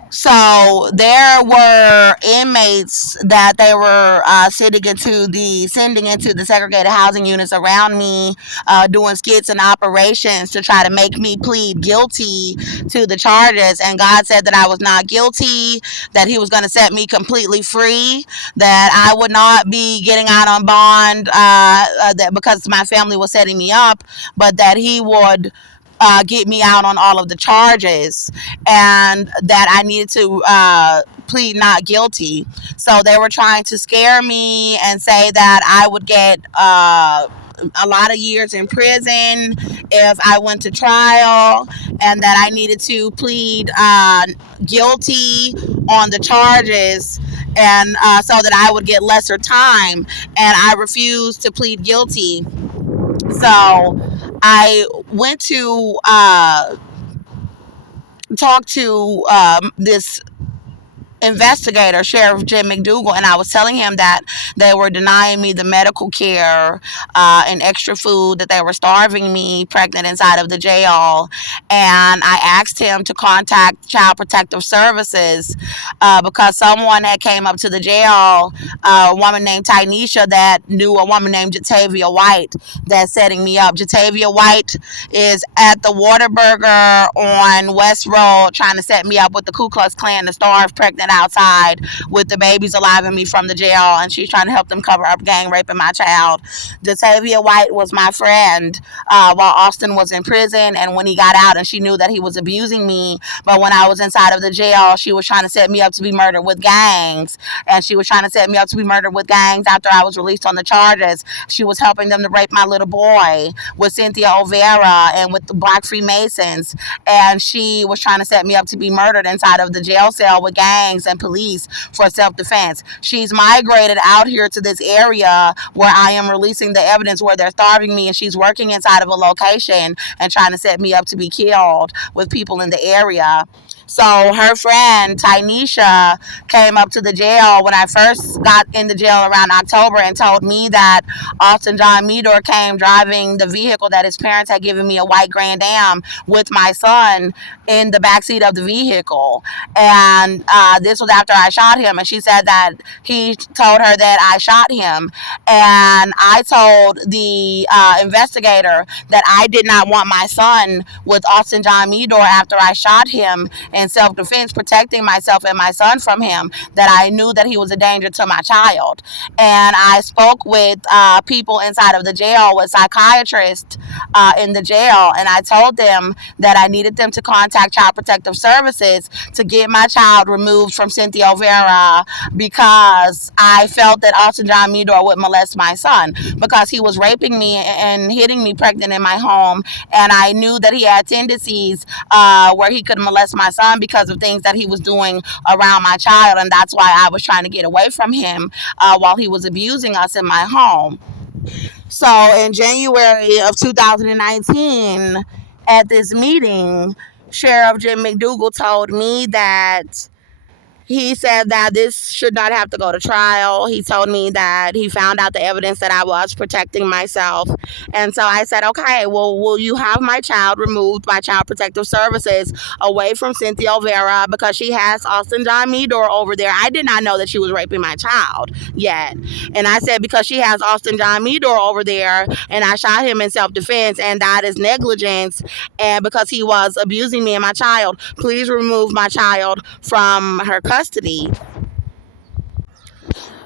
So there were inmates that they were sending into the segregated housing units around me, doing skits and operations to try to make me plead guilty to the charges. And God said that I was not guilty, that he was going to set me completely free, that I would not be getting out on bond, that because my family was setting me up, but that he would get me out on all of the charges, and that I needed to plead not guilty. So they were trying to scare me and say that I would get a lot of years in prison if I went to trial, and that I needed to plead guilty on the charges, and so that I would get lesser time. And I refused to plead guilty. So I went to talk to this investigator, Sheriff Jim McDougal, and I was telling him that they were denying me the medical care and extra food, that they were starving me pregnant inside of the jail. And I asked him to contact Child Protective Services because someone had came up to the jail, a woman named Tynesha that knew a woman named Jatavia White that's setting me up. Jatavia White is at the Waterburger on West Road trying to set me up with the Ku Klux Klan to starve pregnant outside with the babies alive in me from the jail, and she's trying to help them cover up gang raping my child. Jatavia White was my friend while Austin was in prison, and when he got out, and she knew that he was abusing me. But when I was inside of the jail, she was trying to set me up to be murdered with gangs, and she was trying to set me up to be murdered with gangs after I was released on the charges. She was helping them to rape my little boy with Cynthia O'Vera and with the Black Freemasons, and she was trying to set me up to be murdered inside of the jail cell with gangs and police for self-defense. She's migrated out here to this area where I am releasing the evidence where they're starving me, and she's working inside of a location and trying to set me up to be killed with people in the area. So her friend Tynesha came up to the jail when I first got in the jail around October and told me that Austin John Meador came driving the vehicle that his parents had given me, a white Grand Am, with my son in the backseat of the vehicle. And this was after I shot him. And she said that he told her that I shot him. And I told the investigator that I did not want my son with Austin John Meador after I shot him in self-defense, protecting myself and my son from him, that I knew that he was a danger to my child. And I spoke with people inside of the jail, with psychiatrists in the jail, and I told them that I needed them to contact Child Protective Services to get my child removed from Cynthia O'Vera, because I felt that Austin John Meador would molest my son, because he was raping me and hitting me pregnant in my home, and I knew that he had tendencies where he could molest my son because of things that he was doing around my child, and that's why I was trying to get away from him while he was abusing us in my home. So in January of 2019, at this meeting, Sheriff Jim McDougal told me that he said that this should not have to go to trial. He told me that he found out the evidence that I was protecting myself. And so I said, okay, well, will you have my child removed by Child Protective Services away from Cynthia O'Vera, because she has Austin John Meador over there. I did not know that she was raping my child yet. And I said, because she has Austin John Meador over there, and I shot him in self-defense, and that is negligence, and because he was abusing me and my child, please remove my child from her custody.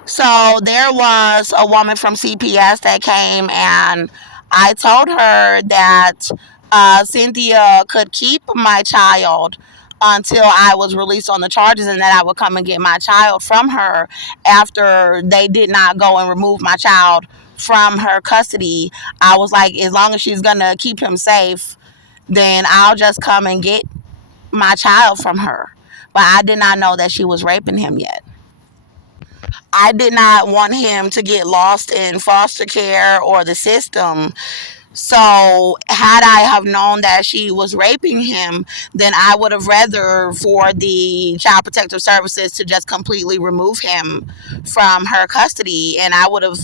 So there was a woman from CPS that came, and I told her that Cynthia could keep my child until I was released on the charges, and that I would come and get my child from her after they did not go and remove my child from her custody. I was like, as long as she's gonna keep him safe, then I'll just come and get my child from her. But I did not know that she was raping him yet. I did not want him to get lost in foster care or the system. So had I have known that she was raping him, then I would have rather for the Child Protective Services to just completely remove him from her custody, and I would have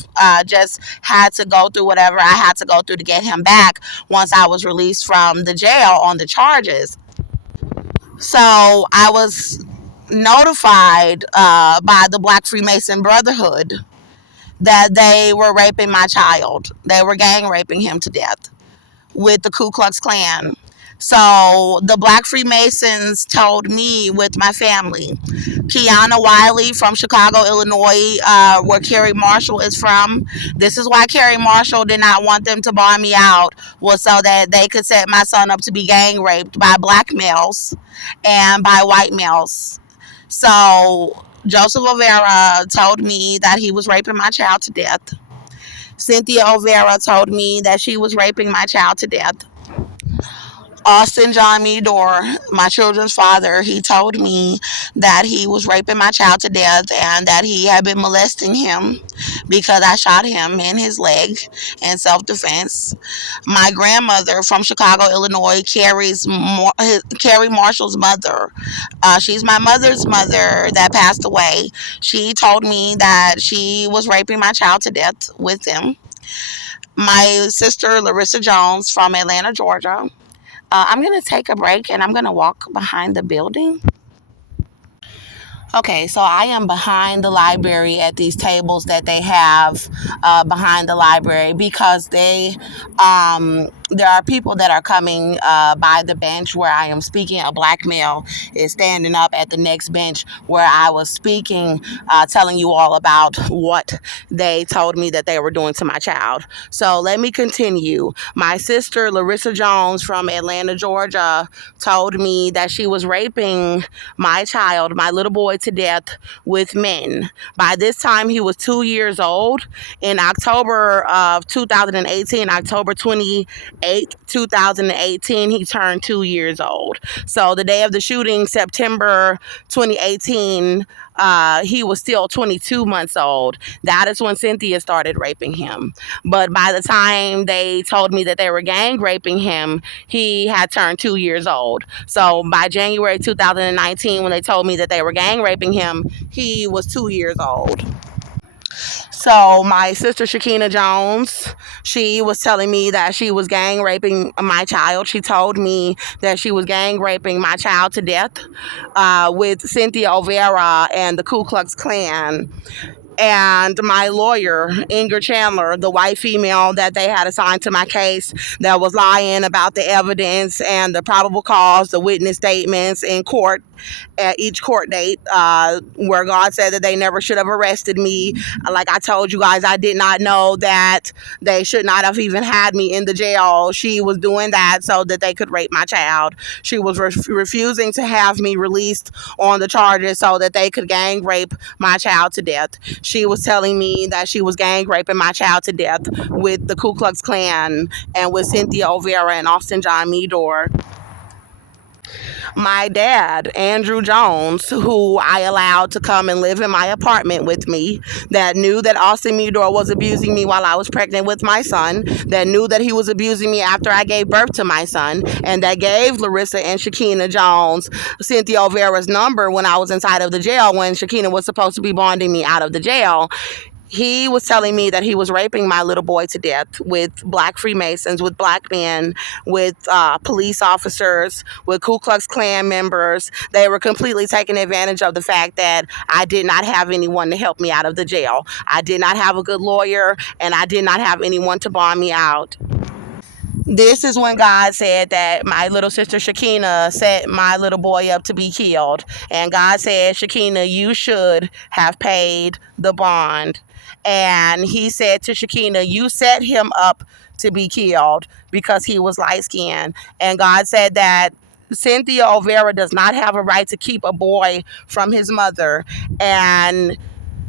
just had to go through whatever I had to go through to get him back once I was released from the jail on the charges. So I was notified by the Black Freemason Brotherhood that they were raping my child. They were gang raping him to death with the Ku Klux Klan. So the Black Freemasons told me with my family. Kiana Wiley from Chicago, Illinois, where Carrie Marshall is from. This is why Carrie Marshall did not want them to bond me out, was so that they could set my son up to be gang raped by black males and by white males. So Joseph Olvera told me that he was raping my child to death. Cynthia Olvera told me that she was raping my child to death. Austin John Meador, my children's father, he told me that he was raping my child to death and that he had been molesting him because I shot him in his leg in self-defense. My grandmother from Chicago, Illinois, Carrie Marshall's mother. She's my mother's mother that passed away. She told me that she was raping my child to death with him. My sister, Larissa Jones from Atlanta, Georgia. I'm going to take a break and I'm going to walk behind the building. Okay, so I am behind the library at these tables that they have behind the library because there are people that are coming by the bench where I am speaking. A black male is standing up at the next bench where I was speaking, telling you all about what they told me that they were doing to my child. So let me continue. My sister, Larissa Jones from Atlanta, Georgia, told me that she was raping my child, my little boy, to death with men. By this time, he was 2 years old. In October of 2018, October 28th, 2018, he turned 2 years old. So the day of the shooting, September 2018, he was still 22 months old. That is when Cynthia started raping him. But by the time they told me that they were gang raping him, he had turned 2 years old. So by January 2019, when they told me that they were gang raping him, he was 2 years old. So my sister Shakina Jones, she was telling me that she was gang raping my child. She told me that she was gang raping my child to death with Cynthia Olvera and the Ku Klux Klan. And my lawyer, Inger Chandler, the white female that they had assigned to my case that was lying about the evidence and the probable cause, the witness statements in court at each court date, where God said that they never should have arrested me. Like I told you guys, I did not know that they should not have even had me in the jail. She was doing that so that they could rape my child. She was refusing to have me released on the charges so that they could gang rape my child to death. She was telling me that she was gang raping my child to death with the Ku Klux Klan and with Cynthia Olvera and Austin John Meador. My dad, Andrew Jones, who I allowed to come and live in my apartment with me, that knew that Austin Meador was abusing me while I was pregnant with my son, that knew that he was abusing me after I gave birth to my son, and that gave Larissa and Shakina Jones Cynthia Olvera's number when I was inside of the jail, when Shakina was supposed to be bonding me out of the jail. He was telling me that he was raping my little boy to death with black Freemasons, with black men, with police officers, with Ku Klux Klan members. They were completely taking advantage of the fact that I did not have anyone to help me out of the jail. I did not have a good lawyer, and I did not have anyone to bond me out. This is when God said that my little sister Shakina set my little boy up to be killed. And God said, Shakina, you should have paid the bond. And he said to Shakina, you set him up to be killed because he was light skinned. And God said that Cynthia Olvera does not have a right to keep a boy from his mother. And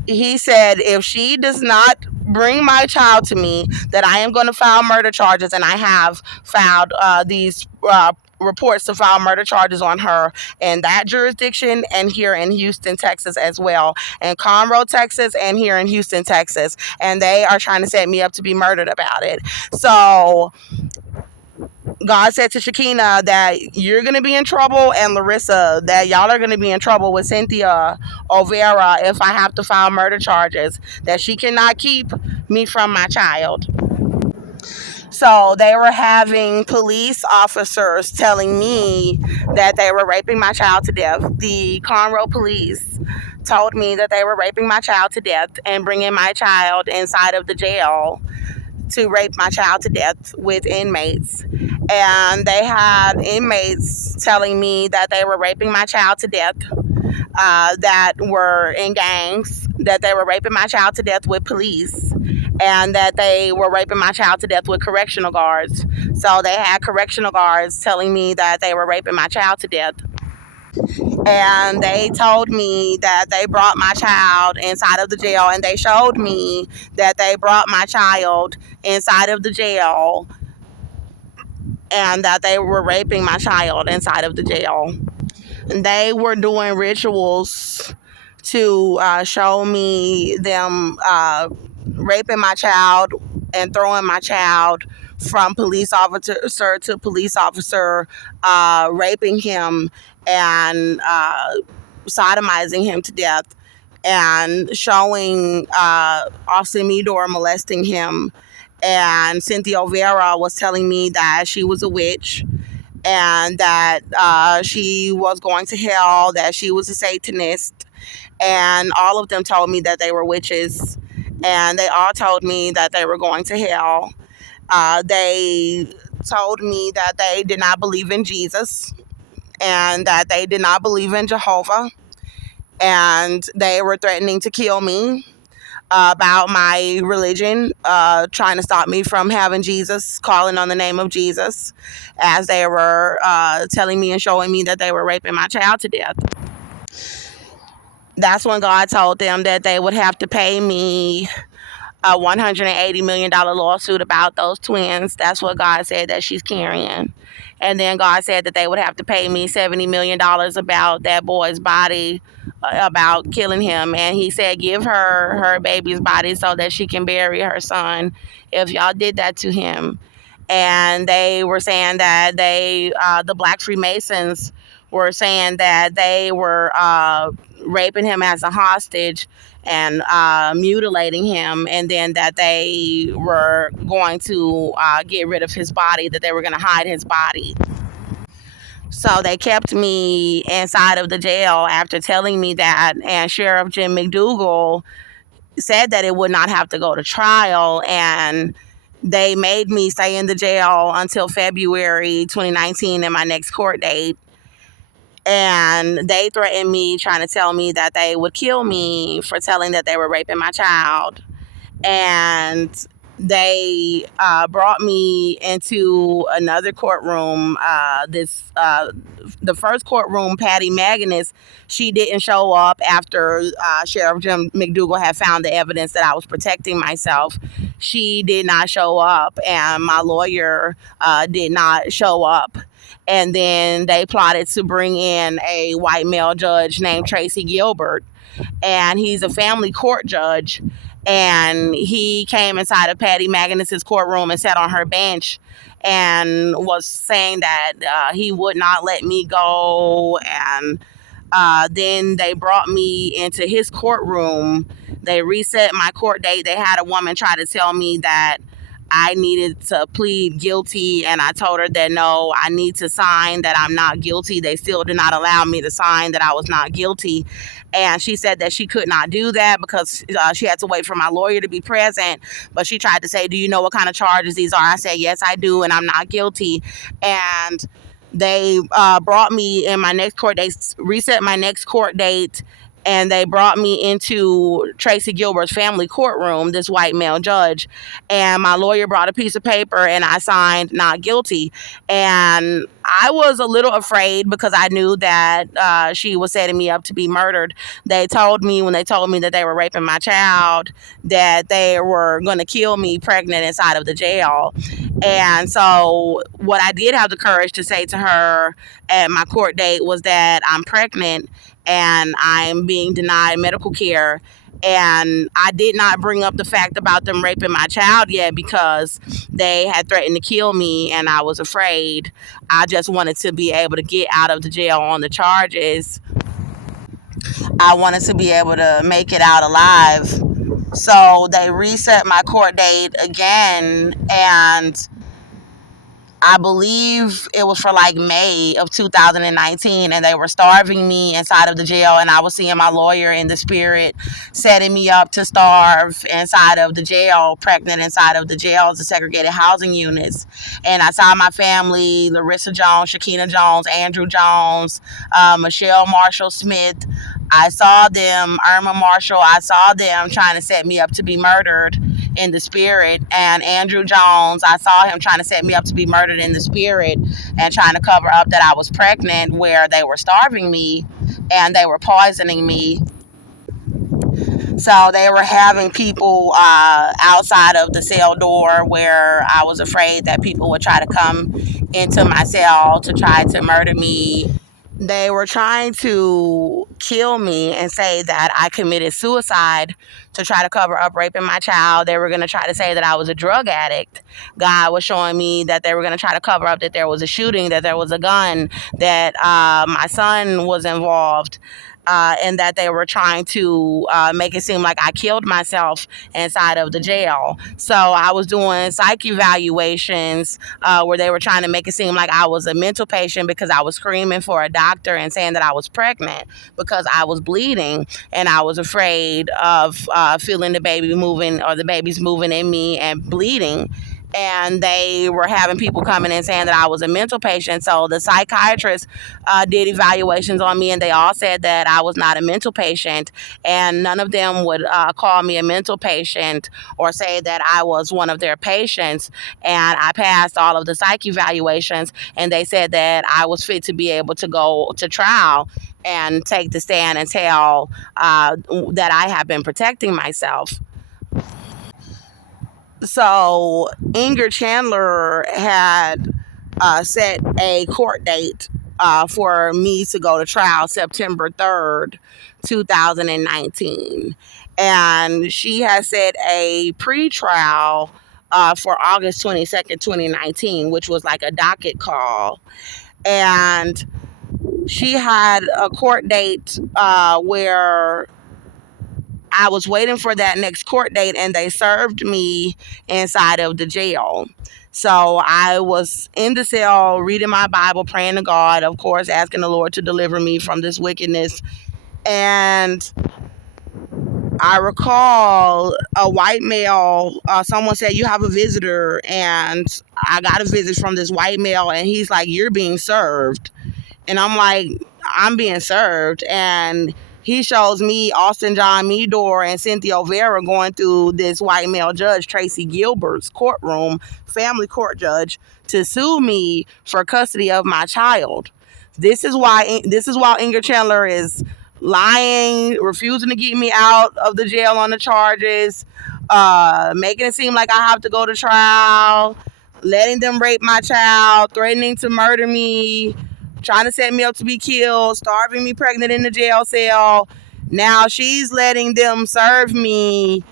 he said, if she does not bring my child to me, that I am going to file murder charges. And I have filed these reports to file murder charges on her in that jurisdiction and here in Houston, Texas as well, and Conroe, Texas, and here in Houston, Texas. And they are trying to set me up to be murdered about it. So God said to Shakina that you're going to be in trouble, and Larissa, that y'all are going to be in trouble with Cynthia Olvera if I have to file murder charges, that she cannot keep me from my child. So they were having police officers telling me that they were raping my child to death. The Conroe police told me that they were raping my child to death and bringing my child inside of the jail to rape my child to death with inmates. And they had inmates telling me that they were raping my child to death, that were in gangs, that they were raping my child to death with police, and that they were raping my child to death with correctional guards. So they had correctional guards telling me that they were raping my child to death. And they told me that they brought my child inside of the jail, and they showed me that they brought my child inside of the jail, and that they were raping my child inside of the jail. They were doing rituals to show me them raping my child and throwing my child from police officer to police officer, raping him and sodomizing him to death, and showing Austin Meador molesting him. And Cynthia Vera was telling me that she was a witch, and that she was going to hell, that she was a Satanist. And all of them told me that they were witches, and they all told me that they were going to hell. They told me that they did not believe in Jesus, and that they did not believe in Jehovah, and they were threatening to kill me about my religion, trying to stop me from having Jesus, calling on the name of Jesus, as they were telling me and showing me that they were raping my child to death. That's when God told them that they would have to pay me a $180 million lawsuit about those twins. That's what God said that she's carrying. And then God said that they would have to pay me $70 million about that boy's body, about killing him. And he said, give her baby's body so that she can bury her son if y'all did that to him. And they were saying that the Black Freemasons were saying that they were raping him as a hostage and mutilating him, and then that they were going to get rid of his body, that they were going to hide his body. So they kept me inside of the jail after telling me that, and Sheriff Jim McDougal said that it would not have to go to trial, and they made me stay in the jail until February 2019 in my next court date. And they threatened me, trying to tell me that they would kill me for telling that they were raping my child. And they brought me into another courtroom. The first courtroom, Patty Magnus, she didn't show up after Sheriff Jim McDougal had found the evidence that I was protecting myself. She did not show up, and my lawyer did not show up. And then they plotted to bring in a white male judge named Tracy Gilbert, and he's a family court judge. And he came inside of Patty Magnus's courtroom and sat on her bench and was saying that he would not let me go. And then they brought me into his courtroom. They reset my court date. They had a woman try to tell me that I needed to plead guilty, and I told her that no, I need to sign that I'm not guilty. They still did not allow me to sign that I was not guilty. And she said that she could not do that because she had to wait for my lawyer to be present. But she tried to say, do you know what kind of charges these are? I said, yes, I do, and I'm not guilty. And they brought me in my next court date, reset my next court date, and they brought me into Tracy Gilbert's family courtroom, this white male judge. And my lawyer brought a piece of paper, and I signed not guilty. And I was a little afraid because I knew that she was setting me up to be murdered. They told me, when they told me that they were raping my child, that they were going to kill me pregnant inside of the jail. And so what I did have the courage to say to her at my court date was that I'm pregnant and I'm being denied medical care. And I did not bring up the fact about them raping my child yet because they had threatened to kill me and I was afraid. I just wanted to be able to get out of the jail on the charges. I wanted to be able to make it out alive. So they reset my court date again, and I believe it was for like May of 2019, and they were starving me inside of the jail. And I was seeing my lawyer in the spirit, setting me up to starve inside of the jail, pregnant inside of the jails, the segregated housing units. And I saw my family: Larissa Jones, Shakina Jones, Andrew Jones, Michelle Marshall Smith. I saw them, Irma Marshall. I saw them trying to set me up to be murdered in the spirit. And Andrew Jones, I saw him trying to set me up to be murdered in the spirit and trying to cover up that I was pregnant, where they were starving me and they were poisoning me. So they were having people outside of the cell door, where I was afraid that people would try to come into my cell to try to murder me. They were trying to kill me and say that I committed suicide to try to cover up raping my child. They were going to try to say that I was a drug addict. God was showing me that they were going to try to cover up that there was a shooting, that there was a gun, that my son was involved. And that they were trying to make it seem like I killed myself inside of the jail. So I was doing psych evaluations where they were trying to make it seem like I was a mental patient, because I was screaming for a doctor and saying that I was pregnant because I was bleeding, and I was afraid of feeling the baby moving, or the baby's moving in me and bleeding. And they were having people coming in saying that I was a mental patient. So the psychiatrist did evaluations on me, and they all said that I was not a mental patient, and none of them would call me a mental patient or say that I was one of their patients. And I passed all of the psych evaluations, and they said that I was fit to be able to go to trial and take the stand and tell that I have been protecting myself. So Inger Chandler had set a court date for me to go to trial September 3rd, 2019. And she has set a pre-trial for August 22nd, 2019, which was like a docket call. And she had a court date where I was waiting for that next court date, and they served me inside of the jail. So I was in the cell reading my Bible, praying to God, of course, asking the Lord to deliver me from this wickedness. And I recall a white male, someone said, "You have a visitor." And I got a visit from this white male, and he's like, "You're being served." And I'm like, "I'm being served." And he shows me Austin John Meador and Cynthia Vera going through this white male judge, Tracy Gilbert's courtroom, family court judge, to sue me for custody of my child. This is why Inger Chandler is lying, refusing to get me out of the jail on the charges, making it seem like I have to go to trial, letting them rape my child, threatening to murder me, trying to set me up to be killed, starving me pregnant in the jail cell. Now she's letting them serve me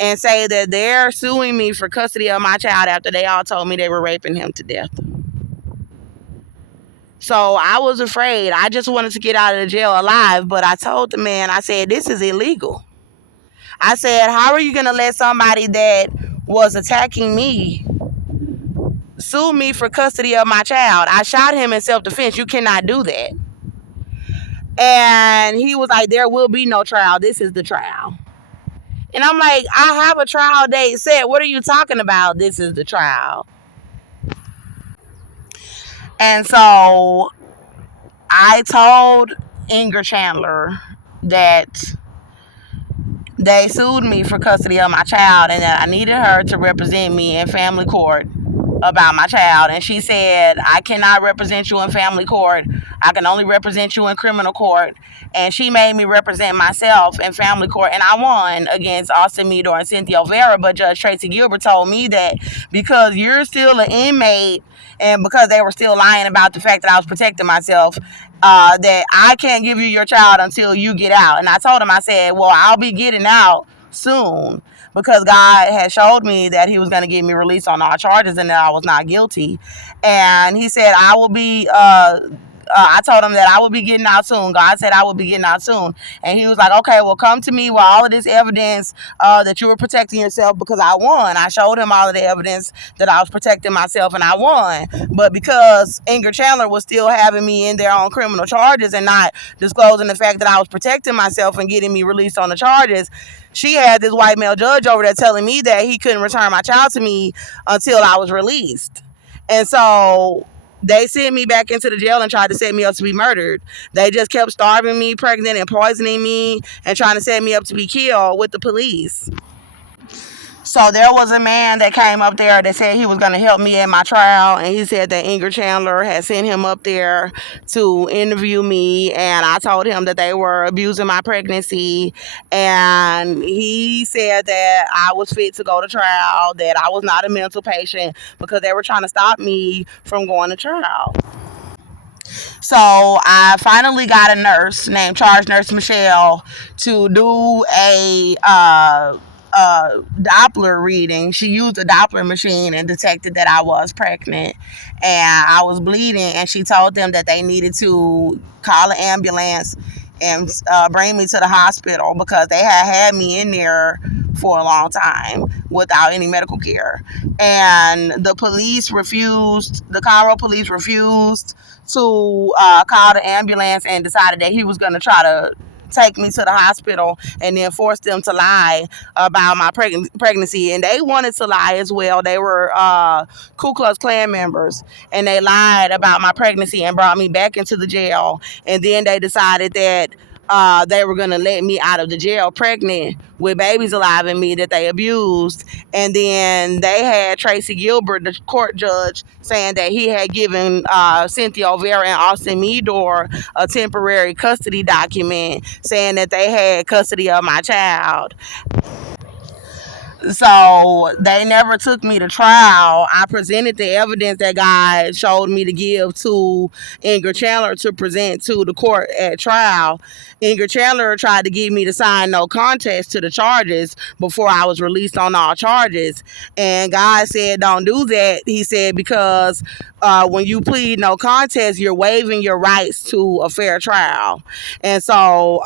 and say that they're suing me for custody of my child after they all told me they were raping him to death. So I was afraid. I just wanted to get out of the jail alive, but I told the man, I said, "This is illegal." I said, "How are you going to let somebody that was attacking me sue me for custody of my child? I shot him in self-defense. You cannot do that." And he was like, "There will be no trial. This is the trial." And I'm like, "I have a trial date set. What are you talking about? This is the trial." And so I told Inger Chandler that they sued me for custody of my child, and that I needed her to represent me in family court about my child. And she said, "I cannot represent you in family court. I can only represent you in criminal court." And she made me represent myself in family court, and I won against Austin Meador and Cynthia Vera. But Judge Tracy Gilbert told me that because you're still an inmate, and because they were still lying about the fact that I was protecting myself, that I can't give you your child until you get out. And I told him, I said, "Well, I'll be getting out soon, because God had showed me that he was going to give me release on all charges and that I was not guilty." And he said, "I will be I told him that I would be getting out soon. God said I would be getting out soon. And he was like, okay, well, come to me with all of this evidence that you were protecting yourself, because I won. I showed him all of the evidence that I was protecting myself, and I won. But because Ingrid Chandler was still having me in there on criminal charges and not disclosing the fact that I was protecting myself and getting me released on the charges, she had this white male judge over there telling me that he couldn't return my child to me until I was released. And so they sent me back into the jail and tried to set me up to be murdered. They just kept starving me pregnant and poisoning me and trying to set me up to be killed with the police. So there was a man that came up there that said he was going to help me in my trial, and he said that Ingrid Chandler had sent him up there to interview me, and I told him that they were abusing my pregnancy, and he said that I was fit to go to trial, that I was not a mental patient, because they were trying to stop me from going to trial. So I finally got a nurse named Charge Nurse Michelle to do Doppler reading. She used a Doppler machine and detected that I was pregnant and I was bleeding. And she told them that they needed to call an ambulance and bring me to the hospital because they had me in there for a long time without any medical care. And the police refused, the Conroe police refused to call the ambulance and decided that he was going to try to take me to the hospital and then force them to lie about my pregnancy. And they wanted to lie as well. They were Ku Klux Klan members, and they lied about my pregnancy and brought me back into the jail. And then they decided that they were going to let me out of the jail pregnant with babies alive in me that they abused. And then they had Tracy Gilbert, the court judge, saying that he had given Cynthia O'Vera and Austin Meador a temporary custody document saying that they had custody of my child. So they never took me to trial. I presented the evidence that God showed me to give to Ingrid Chandler to present to the court at trial. Ingrid Chandler tried to get me to sign no contest to the charges before I was released on all charges. And God said, don't do that. He said, because when you plead no contest, you're waiving your rights to a fair trial. And so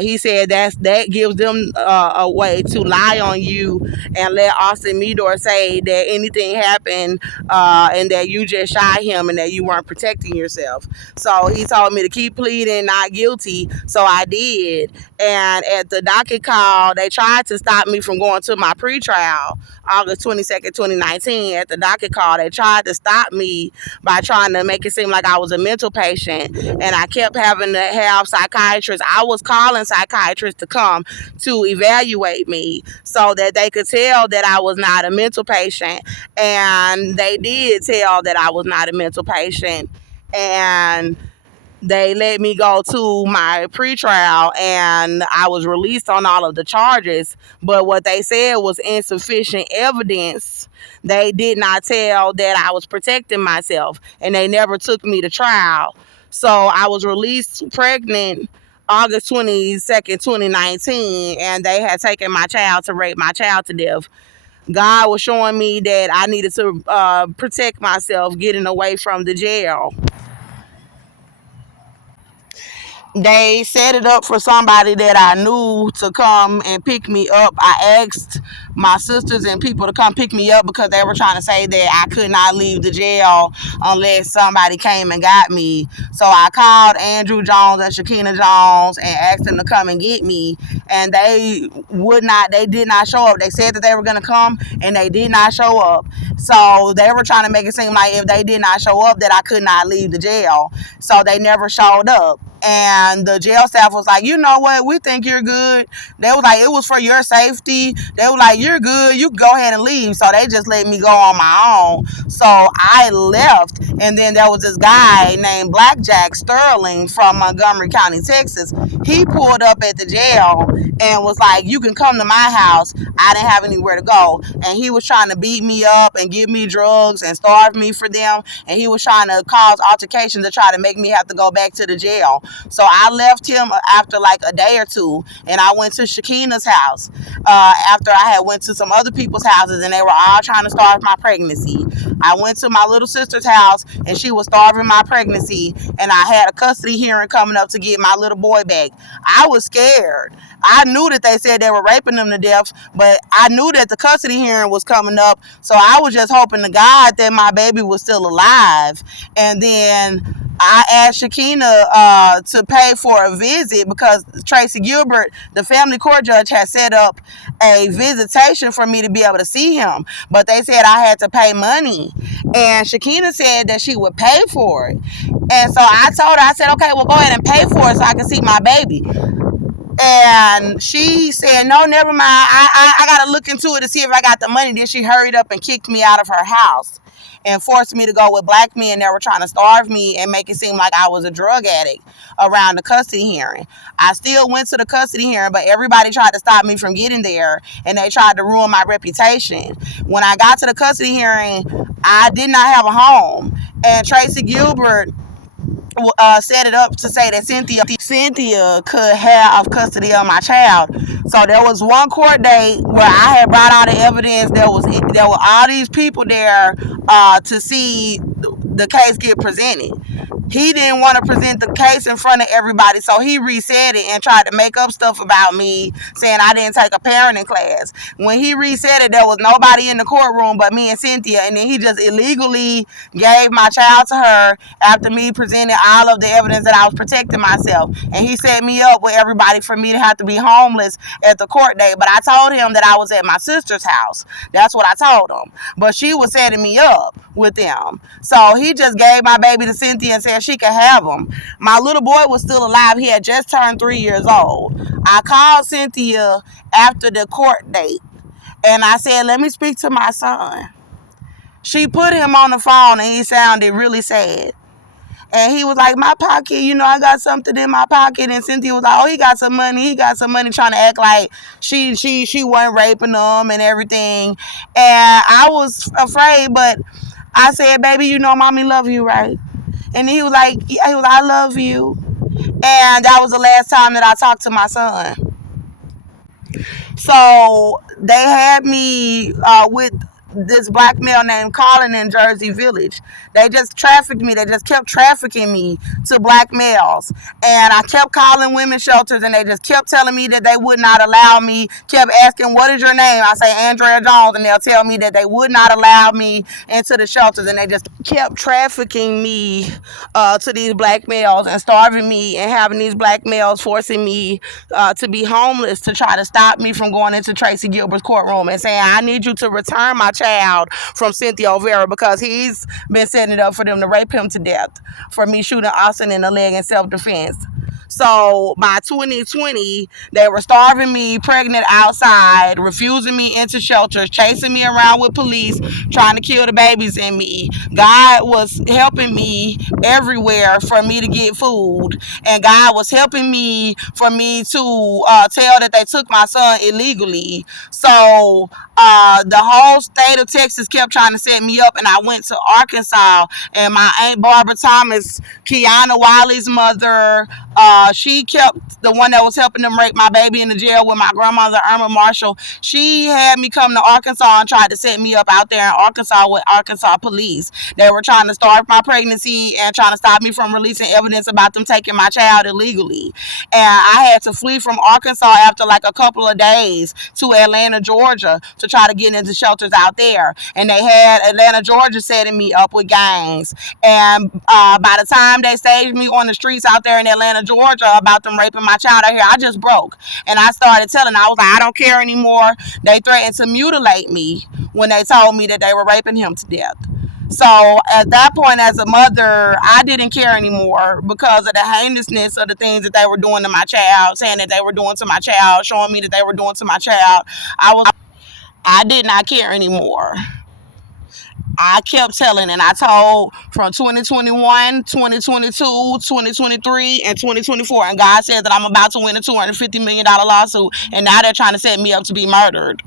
he said that gives them a way to lie on you and let Austin Meador say that anything happened and that you just shot him and that you weren't protecting yourself. So he told me to keep pleading not guilty. So I did. And at the docket call, they tried to stop me from going to my pretrial, August 22nd, 2019. At the docket call, they tried to stop me by trying to make it seem like I was a mental patient. And I kept having to have psychiatrists. I was calling psychiatrists to come to evaluate me so that they could tell that I was not a mental patient. And they did tell that I was not a mental patient. And they let me go to my pretrial and I was released on all of the charges. But what they said was insufficient evidence. They did not tell that I was protecting myself, and they never took me to trial. So I was released pregnant August 22nd, 2019, and they had taken my child to rape my child to death. God was showing me that I needed to protect myself getting away from the jail. They set it up for somebody that I knew to come and pick me up. I asked my sisters and people to come pick me up because they were trying to say that I could not leave the jail unless somebody came and got me. So I called Andrew Jones and Shakina Jones and asked them to come and get me, and they did not show up. They said that they were going to come and they did not show up. So they were trying to make it seem like if they did not show up that I could not leave the jail. So they never showed up. And the jail staff was like, you know what, we think you're good. They was like, it was for your safety. They were like, you're good, you can go ahead and leave. So they just let me go on my own. So I left. And then there was this guy named Blackjack Sterling from Montgomery County, Texas. He pulled up at the jail and was like, you can come to my house. I didn't have anywhere to go. And he was trying to beat me up and give me drugs and starve me for them. And he was trying to cause altercations to try to make me have to go back to the jail. So I left him after like a day or two, and I went to Shakina's house after I had went to some other people's houses, and they were all trying to starve my pregnancy. I went to my little sister's house, and she was starving my pregnancy, and I had a custody hearing coming up to get my little boy back. I was scared. I knew that they said they were raping them to death, but I knew that the custody hearing was coming up, so I was just hoping to God that my baby was still alive. And then I asked Shakina to pay for a visit because Tracy Gilbert, the family court judge, had set up a visitation for me to be able to see him. But they said I had to pay money. And Shakina said that she would pay for it. And so I told her, I said, okay, well, go ahead and pay for it so I can see my baby. And she said, no, never mind. I got to look into it to see if I got the money. Then she hurried up and kicked me out of her house and forced me to go with black men that were trying to starve me and make it seem like I was a drug addict around the custody hearing. I still went to the custody hearing, but everybody tried to stop me from getting there, and they tried to ruin my reputation. When I got to the custody hearing, I did not have a home, and Tracy Gilbert set it up to say that Cynthia could have custody of my child. So there was one court date where I had brought all the evidence. There were all these people there to see the case get presented. He didn't want to present the case in front of everybody, so he reset it and tried to make up stuff about me, saying I didn't take a parenting class. When he reset it, there was nobody in the courtroom but me and Cynthia, and then he just illegally gave my child to her after me presenting all of the evidence that I was protecting myself. And he set me up with everybody for me to have to be homeless at the court date. But I told him that I was at my sister's house. That's what I told him. But she was setting me up with them. So he just gave my baby to Cynthia and said she could have him. My little boy was still alive. He had just turned 3 years old. I called Cynthia after the court date, and I said, let me speak to my son. She put him on the phone, and he sounded really sad. And he was like, my pocket, I got something in my pocket. And Cynthia was like, oh, he got some money, trying to act like she wasn't raping them and everything. And I was afraid, but I said, baby, mommy love you, right? And he was like, I love you. And that was the last time that I talked to my son. So they had me with this black male named Colin in Jersey Village. They just trafficked me. They just kept trafficking me to black males. And I kept calling women's shelters, and they just kept telling me that they would not allow me, kept asking, what is your name? I say, Andrea Jones, and they'll tell me that they would not allow me into the shelters, and they just kept trafficking me to these black males and starving me and having these black males forcing me to be homeless to try to stop me from going into Tracy Gilbert's courtroom and saying, I need you to return my child from Cynthia O'Vera because he's been setting it up for them to rape him to death for me shooting Austin in the leg in self-defense. So by 2020, they were starving me pregnant outside, refusing me into shelters, chasing me around with police, trying to kill the babies in me. God was helping me everywhere for me to get food. And God was helping me for me to tell that they took my son illegally. So the whole state of Texas kept trying to set me up, and I went to Arkansas, and my Aunt Barbara Thomas, Kiana Wiley's mother, she kept the one that was helping them rape my baby in the jail with my grandmother, Irma Marshall. She had me come to Arkansas and tried to set me up out there in Arkansas with Arkansas police. They were trying to starve my pregnancy and trying to stop me from releasing evidence about them taking my child illegally. And I had to flee from Arkansas after like a couple of days to Atlanta, Georgia to try to get into shelters out there. And they had Atlanta, Georgia setting me up with gangs. And by the time they staged me on the streets out there in Atlanta, Georgia about them raping my child out here, I just broke. And I started telling, I was like, I don't care anymore. They threatened to mutilate me when they told me that they were raping him to death. So at that point, as a mother, I didn't care anymore because of the heinousness of the things that they were doing to my child, saying that they were doing to my child, showing me that they were doing to my child. I did not care anymore. I kept telling, and I told from 2021, 2022, 2023, and 2024. And God said that I'm about to win a $250 million lawsuit, and now they're trying to set me up to be murdered.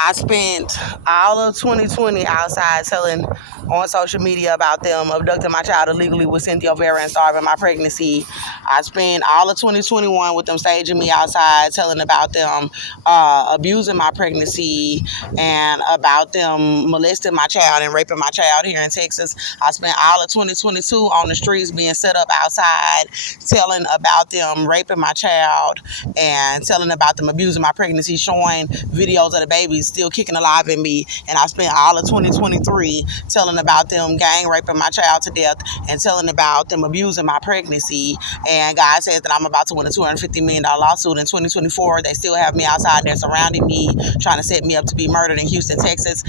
I spent all of 2020 outside telling on social media about them abducting my child illegally with Cynthia Vera and starving my pregnancy. I spent all of 2021 with them staging me outside, telling about them abusing my pregnancy and about them molesting my child and raping my child here in Texas. I spent all of 2022 on the streets being set up outside, telling about them raping my child and telling about them abusing my pregnancy, showing videos of the baby still kicking alive in me. And I spent all of 2023 telling about them gang raping my child to death and telling about them abusing my pregnancy. And God says that I'm about to win a $250 million lawsuit in 2024. They still have me outside. They're surrounding me, trying to set me up to be murdered in Houston, Texas.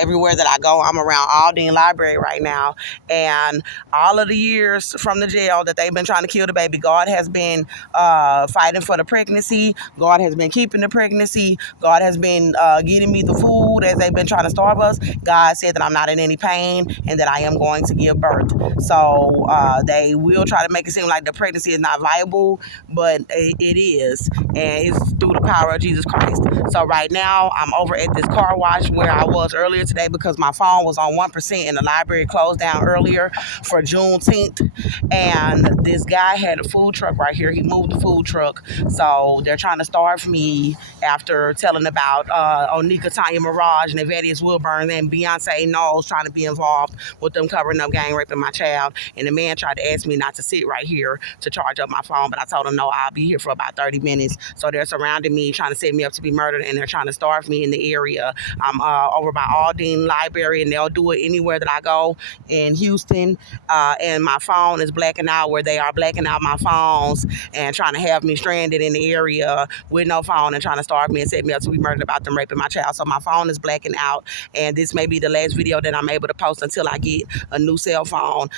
Everywhere that I go, I'm around Aldine Library right now. And all of the years from the jail that they've been trying to kill the baby, God has been fighting for the pregnancy. God has been keeping the pregnancy. God has been getting me the food as they've been trying to starve us. God said that I'm not in any pain and that I am going to give birth. So they will try to make it seem like the pregnancy is not viable, but it is. And it's through the power of Jesus Christ. So right now, I'm over at this car wash where I was earlier today because my phone was on 1% and the library closed down earlier for Juneteenth. And this guy had a food truck right here. He moved the food truck. So they're trying to starve me after telling about Onika, Tanya Mirage, Nevadius Wilburn, and Beyonce Knowles trying to be involved with them covering up gang raping my child. And the man tried to ask me not to sit right here to charge up my phone, but I told him no, I'll be here for about 30 minutes. So they're surrounding me, trying to set me up to be murdered, and they're trying to starve me in the area. I'm over by Aldine Library, and they'll do it anywhere that I go in Houston. And my phone is blacking out where they are blacking out my phones and trying to have me stranded in the area with no phone and trying to starve me and set me up to be murdered about them raping my child. So my phone is blacking out, and this may be the last video that I'm able to post until I get a new cell phone.